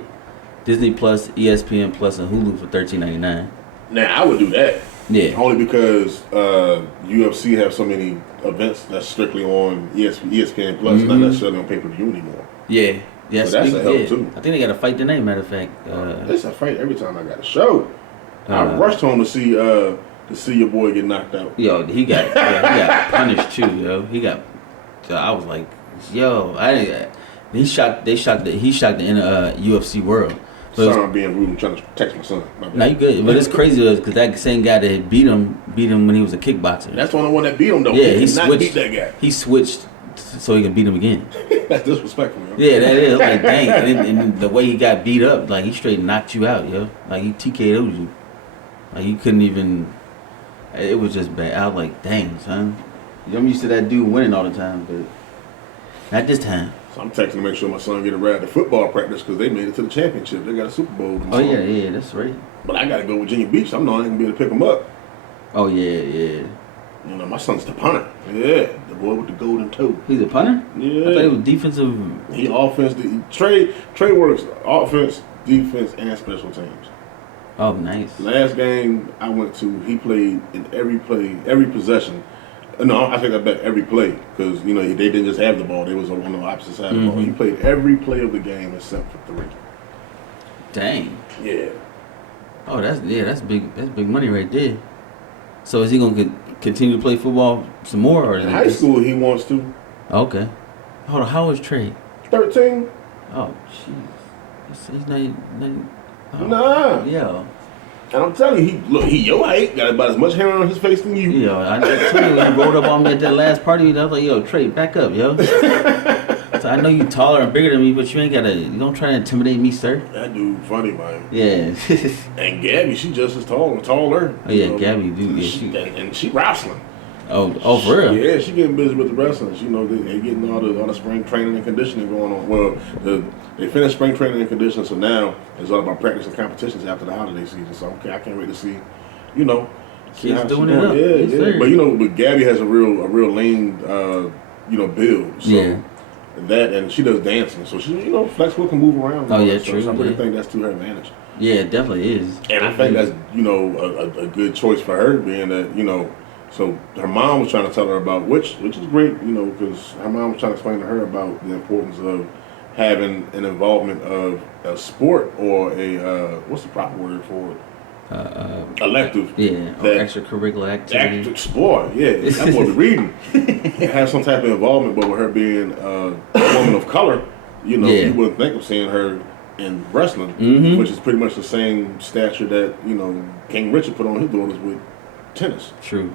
Disney Plus, ESPN Plus, and Hulu for $13.99. Now I would do that. Yeah. Only because UFC have so many events that's strictly on ESPN Plus, mm-hmm. not necessarily on pay-per-view anymore. Yeah. Yeah. So that's a help too. I think they got to fight tonight. Matter of fact. It's a fight every time I got a show. I rushed home to see your boy get knocked out. Yo, he got punished too. Yo, I was like, yo, he shocked the UFC world. Sorry, I'm being rude. I'm trying to text my son. No, you good. But it's crazy because that same guy that beat him when he was a kickboxer. That's the only one that beat him though. Yeah, he switched. Beat that guy. He switched so he can beat him again. That's disrespectful. Yo. Yeah, that is. Like, dang. And the way he got beat up, like he straight knocked you out, yo. Like he TKO'd you. Like you couldn't even. It was just bad. I was like, dang, son. I'm used to that dude winning all the time, but not this time. So I'm texting to make sure my son get a ride to football practice because they made it to the championship. They got a Super Bowl. Oh yeah, that's right. But I got to go Virginia Beach. I'm not even gonna be able to pick him up. Oh yeah. My son's the punter. Yeah, the boy with the golden toe. He's a punter? Yeah. I thought he was defensive. He offense. Trey works offense, defense, and special teams. Oh, nice. Last game I went to, he played in every play, every possession. No, I take that back. Every play, because they didn't just have the ball; they was on the opposite side of the ball. He played every play of the game except for 3. Dang. Yeah. Oh, that's big. That's big money right there. So is he gonna continue to play football some more, or In high school, he wants to. Okay. Hold on. How old is Trey? 13. Oh, jeez. He's not. Oh, Nah. Yeah. And I'm telling you, he your height, got about as much hair on his face than you. Yo, I tell you, he rolled up on me at that last party. I was like, yo, Trey, back up, yo. So I know you taller and bigger than me, but you don't try to intimidate me, sir. That dude funny, man. Yeah. And Gabby, she just as tall, taller. Oh yeah, Gabby, dude. Yeah, and she wrestling. Oh, for real? Yeah, she getting busy with the wrestling. You know, they getting all the spring training and conditioning going on. Well, they finished spring training and conditioning, so now it's all about practice and competitions after the holiday season. So okay, I can't wait to see, you know, kids doing it up. Yeah. But Gabby has a real lean, build. So yeah. That, and she does dancing, so she, flexible, can move around. Oh yeah, true. So I really think that's to her advantage. Yeah, it definitely is. And I think that's a good choice for her, being that so her mom was trying to tell her about which is great, because her mom was trying to explain to her about the importance of having an involvement of a sport or a what's the proper word for it? Elective. Yeah, or extracurricular activity. Sport, yeah. That's what we're reading. Have some type of involvement, but with her being a woman of color, you wouldn't think of seeing her in wrestling, which is pretty much the same stature that King Richard put on his daughters with tennis. True.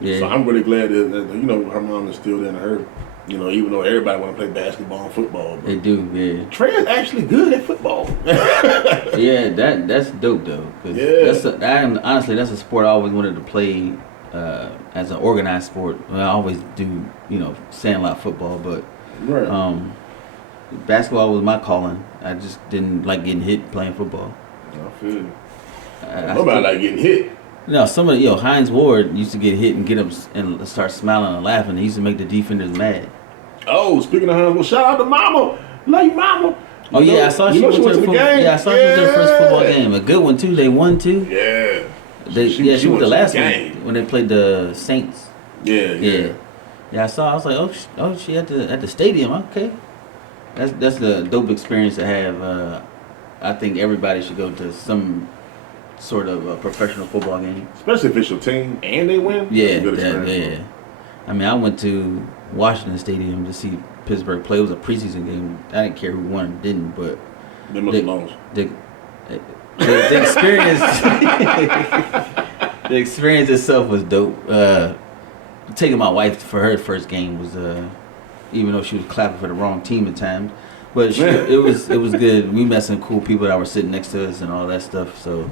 Yeah. So I'm really glad that her mom instilled in her. Even though everybody want to play basketball and football, they do. Yeah. Trey is actually good at football. Yeah, that's dope though. Honestly, that's a sport I always wanted to play as an organized sport. I always do, sandlot football, but right. Basketball was my calling. I just didn't like getting hit playing football. I feel you. Nobody like getting hit. No, Hines Ward used to get hit and get up and start smiling and laughing. He used to make the defenders mad. Oh, speaking of Hines Ward, shout out to Mama. Love you, Mama. I saw she went to the game. Yeah, I saw she went to the first football game. A good one too. They won too. Yeah. She went the last one when they played the Saints. Yeah. Yeah, I saw. I was like, she at the stadium. Okay, that's the dope experience to have. I think everybody should go to some sort of a professional football game, especially if it's your team and they win. Yeah, yeah. I mean, I went to Washington Stadium to see Pittsburgh play. It was a preseason game. I didn't care who won or didn't, but they must have lost. The experience, the experience itself was dope. Taking my wife for her first game was, even though she was clapping for the wrong team at times, but it was good. We met some cool people that were sitting next to us and all that stuff. So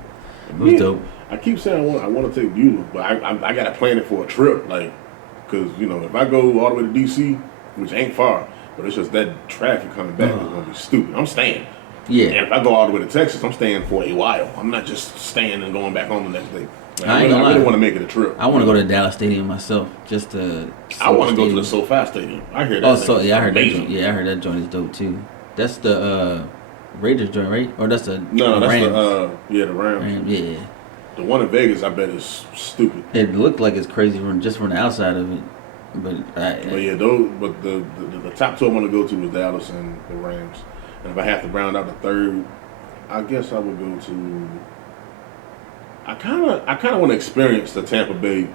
it was dope. I keep saying I want to take Beulah, but I got to plan it for a trip, because if I go all the way to DC, which ain't far, but it's just that traffic coming back is gonna be stupid. I'm staying. Yeah. And if I go all the way to Texas, I'm staying for a while. I'm not just staying and going back home the next day. I really want to make it a trip. I want to go to Dallas Stadium myself, just to. I want to go to the SoFi Stadium. I hear that. I heard that. Yeah, I heard that joint is dope too. That's the Raiders joint, right? Or that's the Rams. The Rams. Yeah. The one in Vegas, I bet, is stupid. It looked like it's crazy from the outside of it, but the top two I want to go to is Dallas and the Rams, and if I have to round out the third, I guess I would go to. I kind of want to experience the Tampa Bay,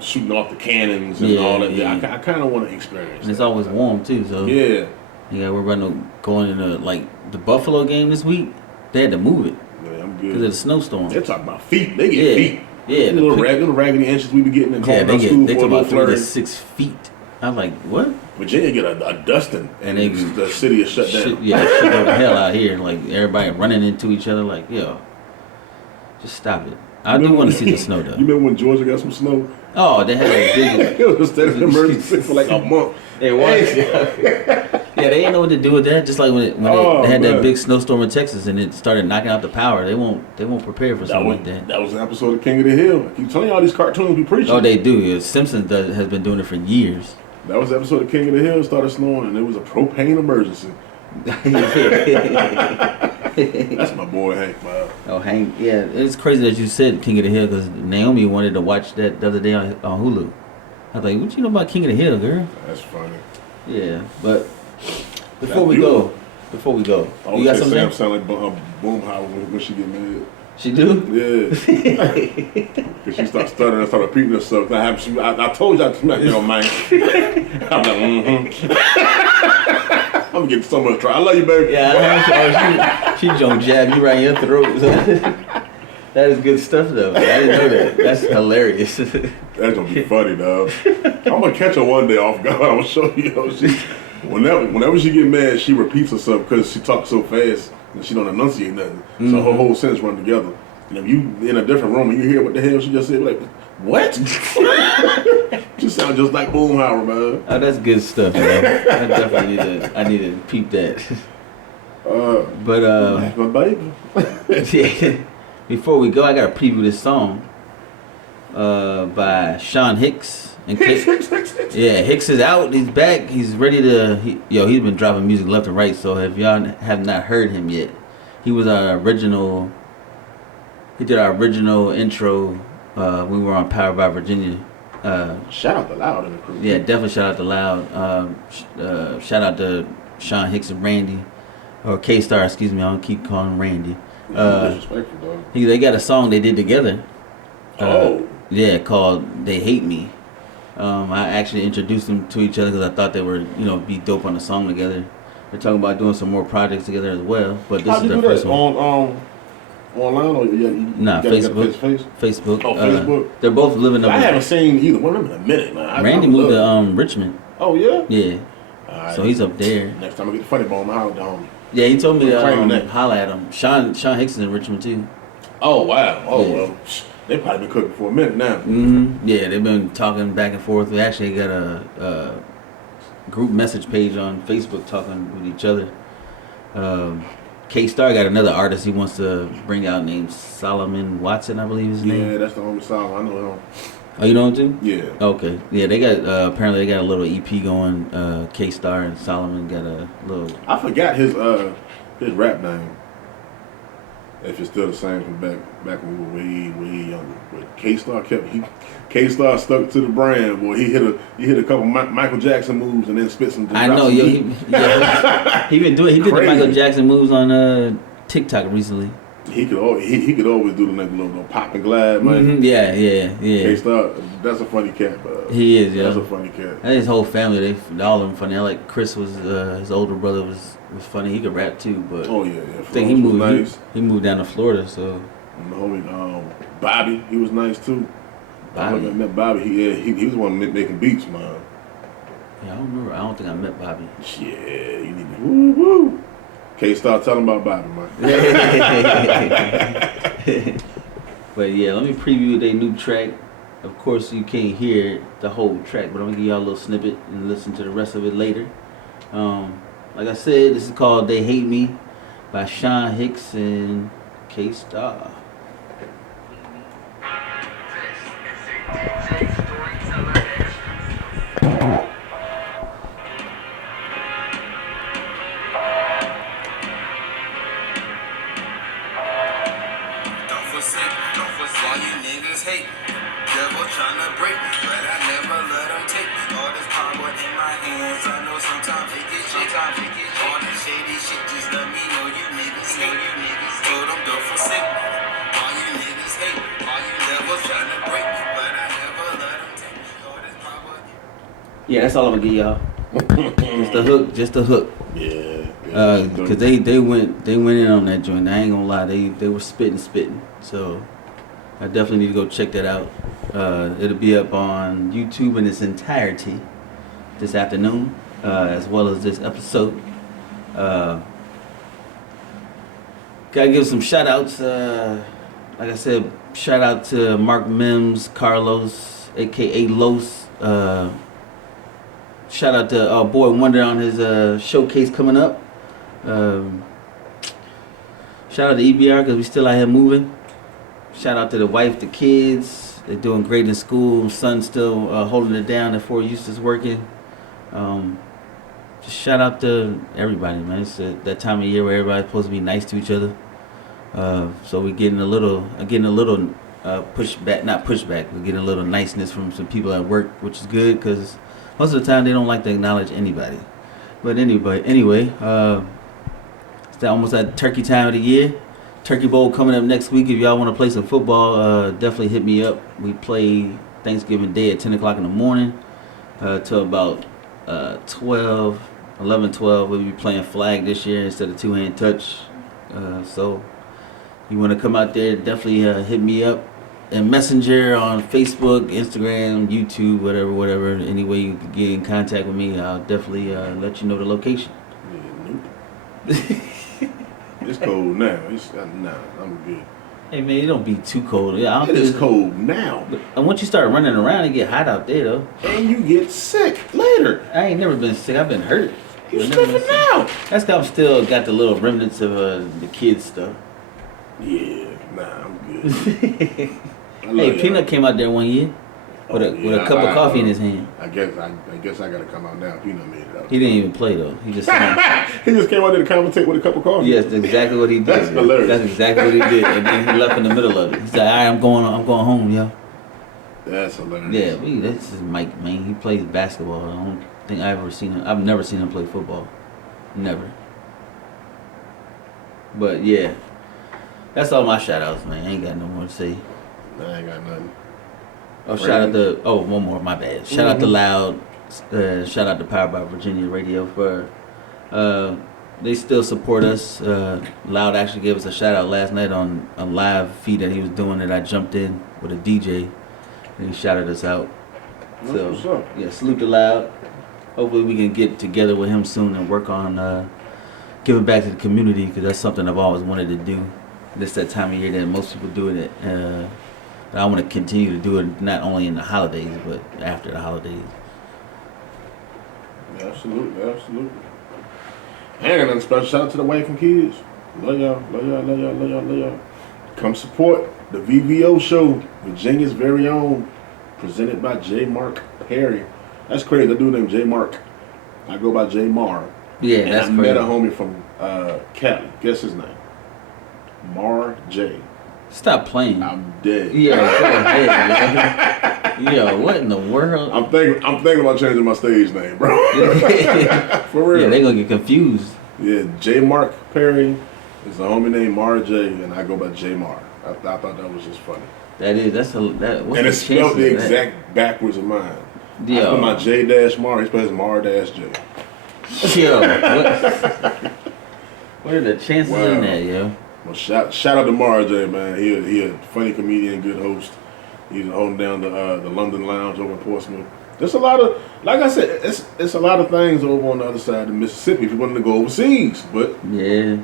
shooting off the cannons and all that. Yeah. I kind of want to experience. And it's always warm too, so yeah. Yeah, we're going into the Buffalo game this week. They had to move it. Yeah, I'm good. Because of the snowstorm. They're talking about feet. They get feet. Yeah, little raggedy inches we be getting in school they for a about 3 flurry. to 6 feet. I'm like, what? Virginia get a dusting, and the city is shut down. Shit go to hell out here. Like everybody running into each other. Like, yo, just stop it. I do want to see the snow though. You remember when Georgia got some snow? Oh, they had a big. It was a state of emergency for like a month. It was. Yeah, they didn't know what to do with that. Just like when they had that big snowstorm in Texas and it started knocking out the power. They won't prepare for something like that. That was an episode of King of the Hill. I keep telling you, all these cartoons be preaching. Oh, they do. Simpsons has been doing it for years. That was the episode of King of the Hill. Started snowing and it was a propane emergency. That's my boy Hank. Wow. Oh, Hank. Yeah, it's crazy that you said King of the Hill because Naomi wanted to watch that the other day on Hulu. I was like, what you know about King of the Hill, girl? That's funny. Yeah, but before we go, before we go. I You always got say something? Sam sound like Boomhauer when she get mad. She do? Yeah. Cause she starts stuttering and start repeating herself. I told you I smacked you on mine. I'm like, I'm gonna get so much try. I love you, baby. Yeah, she don't jab you right in your throat. That is good stuff, though. I didn't know that. That's hilarious. That's gonna be funny, dog. I'm gonna catch her one day off guard. I'm gonna show you. Whenever she get mad, she repeats herself because she talks so fast and she don't enunciate nothing. Mm-hmm. So her whole sentence run together. And if you in a different room and you hear what the hell she just said, like, what? She sound just like Boomhauer, man. Oh, that's good stuff, man. I definitely need to peep that. That's my baby. Yeah. Before we go, I gotta preview this song by Sean Hicks and K-Star. Yeah, Hicks is out. He's back. He's ready to. He's been dropping music left and right. So if y'all have not heard him yet, he was our original. He did our original intro. We were on Power by Virginia. Shout out to Loud in the crew. Yeah, definitely shout out to Loud. Shout out to Sean Hicks and Randy, or K-Star. Excuse me. I don't keep calling him Randy. Disrespectful, dog. They got a song they did together. Yeah, called "They Hate Me." I actually introduced them to each other because I thought they were, be dope on a song together. They're talking about doing some more projects together as well. But this is their first one. Online or Facebook. Facebook. Oh, Facebook. They're both living up. I haven't seen either one of them in a minute, man. Randy moved to Richmond. Oh yeah. Yeah. Right. So he's up there. Next time I get the funny bone, I'll down. Yeah, he told me to holla at him. Sean Hicks is in Richmond too. Oh wow. Oh yeah. well. They probably been cooking for a minute now. Mm-hmm. Yeah, they've been talking back and forth. We actually got a group message page on Facebook talking with each other. K-Star got another artist he wants to bring out named Solomon Watson, I believe his name. Yeah, that's the only Solomon. I know him. Oh, you know him too? Yeah. Okay. Yeah, they got apparently they got a little EP going. K-Star and Solomon got a little. I forgot his rap name. If it's still the same from back when we were way younger. But K-Star stuck to the brand. Boy, he hit a couple Michael Jackson moves and then spit some. I know, yo. He did the Michael Jackson moves on TikTok recently. He could always do the next little pop and glide, man. Mm-hmm. Yeah. K-Star, that's a funny cat, bro. He is, yeah. That's a funny cat. And his whole family, all of them funny. Like Chris was his older brother was funny. He could rap too, but I think he moved. Nice. He moved down to Florida, so. Bobby, he was nice too. Bobby. I met Bobby. He was the one making beats, man. Yeah, I don't remember. I don't think I met Bobby. Yeah, you need to woo. K-Star, tell him about Bobby, man. But yeah, let me preview their new track. Of course, you can't hear the whole track, but I'm gonna give y'all a little snippet and listen to the rest of it later. Like I said, this is called "They Hate Me" by Sean Hicks and K-Star. Yeah, that's all I'm gonna give y'all. Just the hook. Yeah. Cause they went in on that joint. I ain't gonna lie, they were spitting. So I definitely need to go check that out. It'll be up on YouTube in its entirety this afternoon, as well as this episode. Gotta give some shout outs. Like I said, shout out to Mark Mims, Carlos, aka Los. Shout out to Boy Wonder on his showcase coming up. Shout out to EBR because we still out here moving. Shout out to the wife, the kids. They're doing great in school. Son's still holding it down at Fort Eustis working. Just shout out to everybody, man. It's that time of year where everybody's supposed to be nice to each other. So we're getting a little pushback, not pushback. We're getting a little niceness from some people at work, which is good because most of the time they don't like to acknowledge anybody. But anyway, It's almost at turkey time of the year. Turkey Bowl coming up next week. If y'all want to play some football, definitely hit me up. We play Thanksgiving Day at 10 o'clock in the morning till about 12, 11, 12. We'll be playing flag this year instead of two-hand touch. So you want to come out there, definitely hit me up. And Messenger on Facebook, Instagram, YouTube, whatever. Any way you can get in contact with me, I'll definitely let you know the location. Yeah, nope. It's cold now. I'm good. Hey man, it don't be too cold. Yeah, It is cold now. And once you start running around, it get hot out there though. And you get sick later. I ain't never been sick. I've been hurt. You sniffing now. That's 'cause I'm still got the little remnants of the kids stuff. Yeah, I'm good. Hey, Peanut came out there one year with a cup of coffee in his hand. I guess I gotta come out now. Peanut made it out. He didn't even play though. He just He just came out there to commentate with a cup of coffee. Yes, that's exactly what he did. That's hilarious. That's exactly what he did. And then he left in the middle of it. He said, "All right, I'm going home, yo." That's hilarious. Yeah, that's just Mike, man. He plays basketball. I don't think I've never seen him play football. Never. But yeah, that's all my shout outs, man. I ain't got no more to say. I ain't got nothing. Oh, shout out to one more. My bad. Shout out to Loud. Shout out to Powered by Virginia Radio for they still support us. Loud actually gave us a shout out last night on a live feed that he was doing that I jumped in with a DJ and he shouted us out. That's what's up. Yeah, salute to Loud. Hopefully we can get together with him soon and work on giving back to the community because that's something I've always wanted to do. This that time of year that most people do it. I want to continue to do it not only in the holidays but after the holidays. Absolutely. I ain't got nothing special. Shout out to the wife and kids. Love y'all. Come support the VVO show, Virginia's very own, presented by Jmar Perry. That's crazy. That dude named Jmar. I go by Jmar. Yeah, and that's I crazy. met a homie from Cali. Guess his name? Mar J. Stop playing. I'm dead. Yeah, go ahead, man. Yo, what in the world? I'm thinking about changing my stage name, bro. For real. Yeah, they gonna get confused. Yeah, J. Mark Perry is a homie named Mar J, and I go by J Mar. I thought that was just funny. What's And the it's spelled the chances of that? exact backwards of mine. Yo. I put my J-Mar, he spells Mar-J. Yo, what are the chances in that, yo? Well, shout out to Mar J, man. He a funny comedian, good host. He's holding down the London Lounge over in Portsmouth. There's a lot of, like I said, it's a lot of things over on the other side of Mississippi if you wanted to go overseas. But Yeah.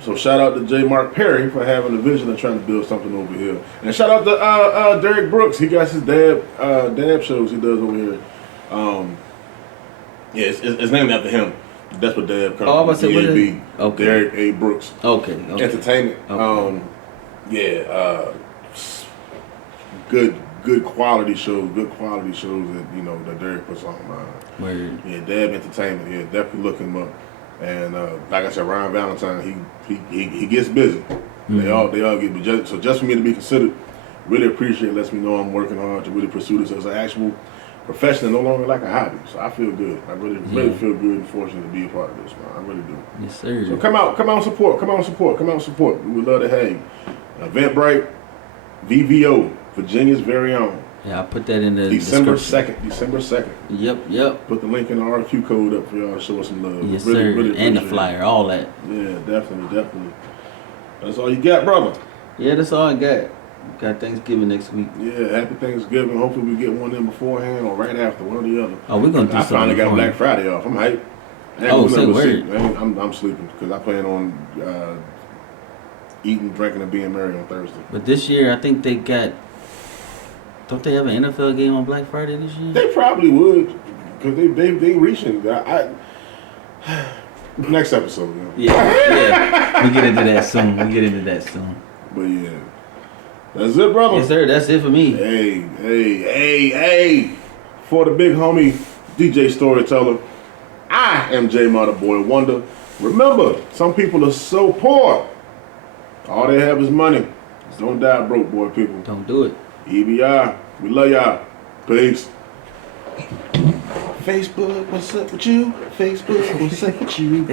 so shout out to J. Mark Perry for having a vision and trying to build something over here. And shout out to Derek Brooks. He got his dab shows he does over here. It's named after him. That's what Dab comes Oh, I was from. about to say, what is- DAB. Okay. Derek A. Brooks. Okay. Entertainment. Okay. Good quality shows. Good quality shows that that Derek puts on. Word. Yeah, Dab Entertainment. Yeah, definitely look him up. And like I said, Ryan Valentine, he gets busy. Mm-hmm. They all get busy. So just for me to be considered, really appreciate it. Lets me know I'm working hard to really pursue this as an actual profession and no longer like a hobby. So I feel good. I really feel good and fortunate to be a part of this, man. I really do. Yes, sir. So come out support. We would love to have you. Eventbrite, VVO, Virginia's very own. Yeah, I put that in the December description. 2nd. December 2nd. Yep. Put the link in the RQ code up for y'all to show us some love. Yes, Really, sir. really And the appreciate flyer, all that. it. Yeah, definitely. That's all you got, brother. Yeah, that's all I got. Got Thanksgiving next week. Yeah, happy Thanksgiving. Hopefully we get one in beforehand or right after, one or the other. Oh, we're gonna do I something. finally got for Black you. Friday off. I'm hyped. Say word. I'm sleeping because I plan on eating, drinking, and being merry on Thursday. But this year, I think they got. Don't they have an NFL game on Black Friday this year? They probably would because they reaching. Next episode, Yeah. We get into that soon. But yeah, that's it, brother. Yes, sir. That's it for me. Hey. For the big homie, DJ Storyteller, I am Jmar the Boy Wonder. Remember, some people are so poor, all they have is money. Don't die broke, boy, people. Don't do it. EBR, we love y'all. Peace. Facebook, what's up with you? Facebook, what's up with you?